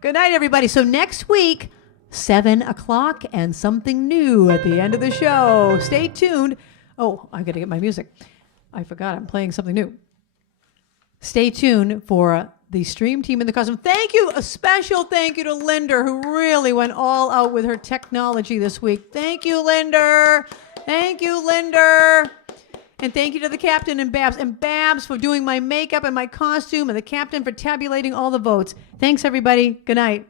Good night, everybody. So next week, 7 o'clock and something new at the end of the show. Stay tuned. Oh, I got to get my music. I forgot I'm playing something new. Stay tuned for the stream team in the custom. Thank you. A special thank you to Linder, who really went all out with her technology this week. Thank you, Linder. Thank you, Linder. And thank you to the captain and Babs. And Babs for doing my makeup and my costume, and the captain for tabulating all the votes. Thanks, everybody. Good night.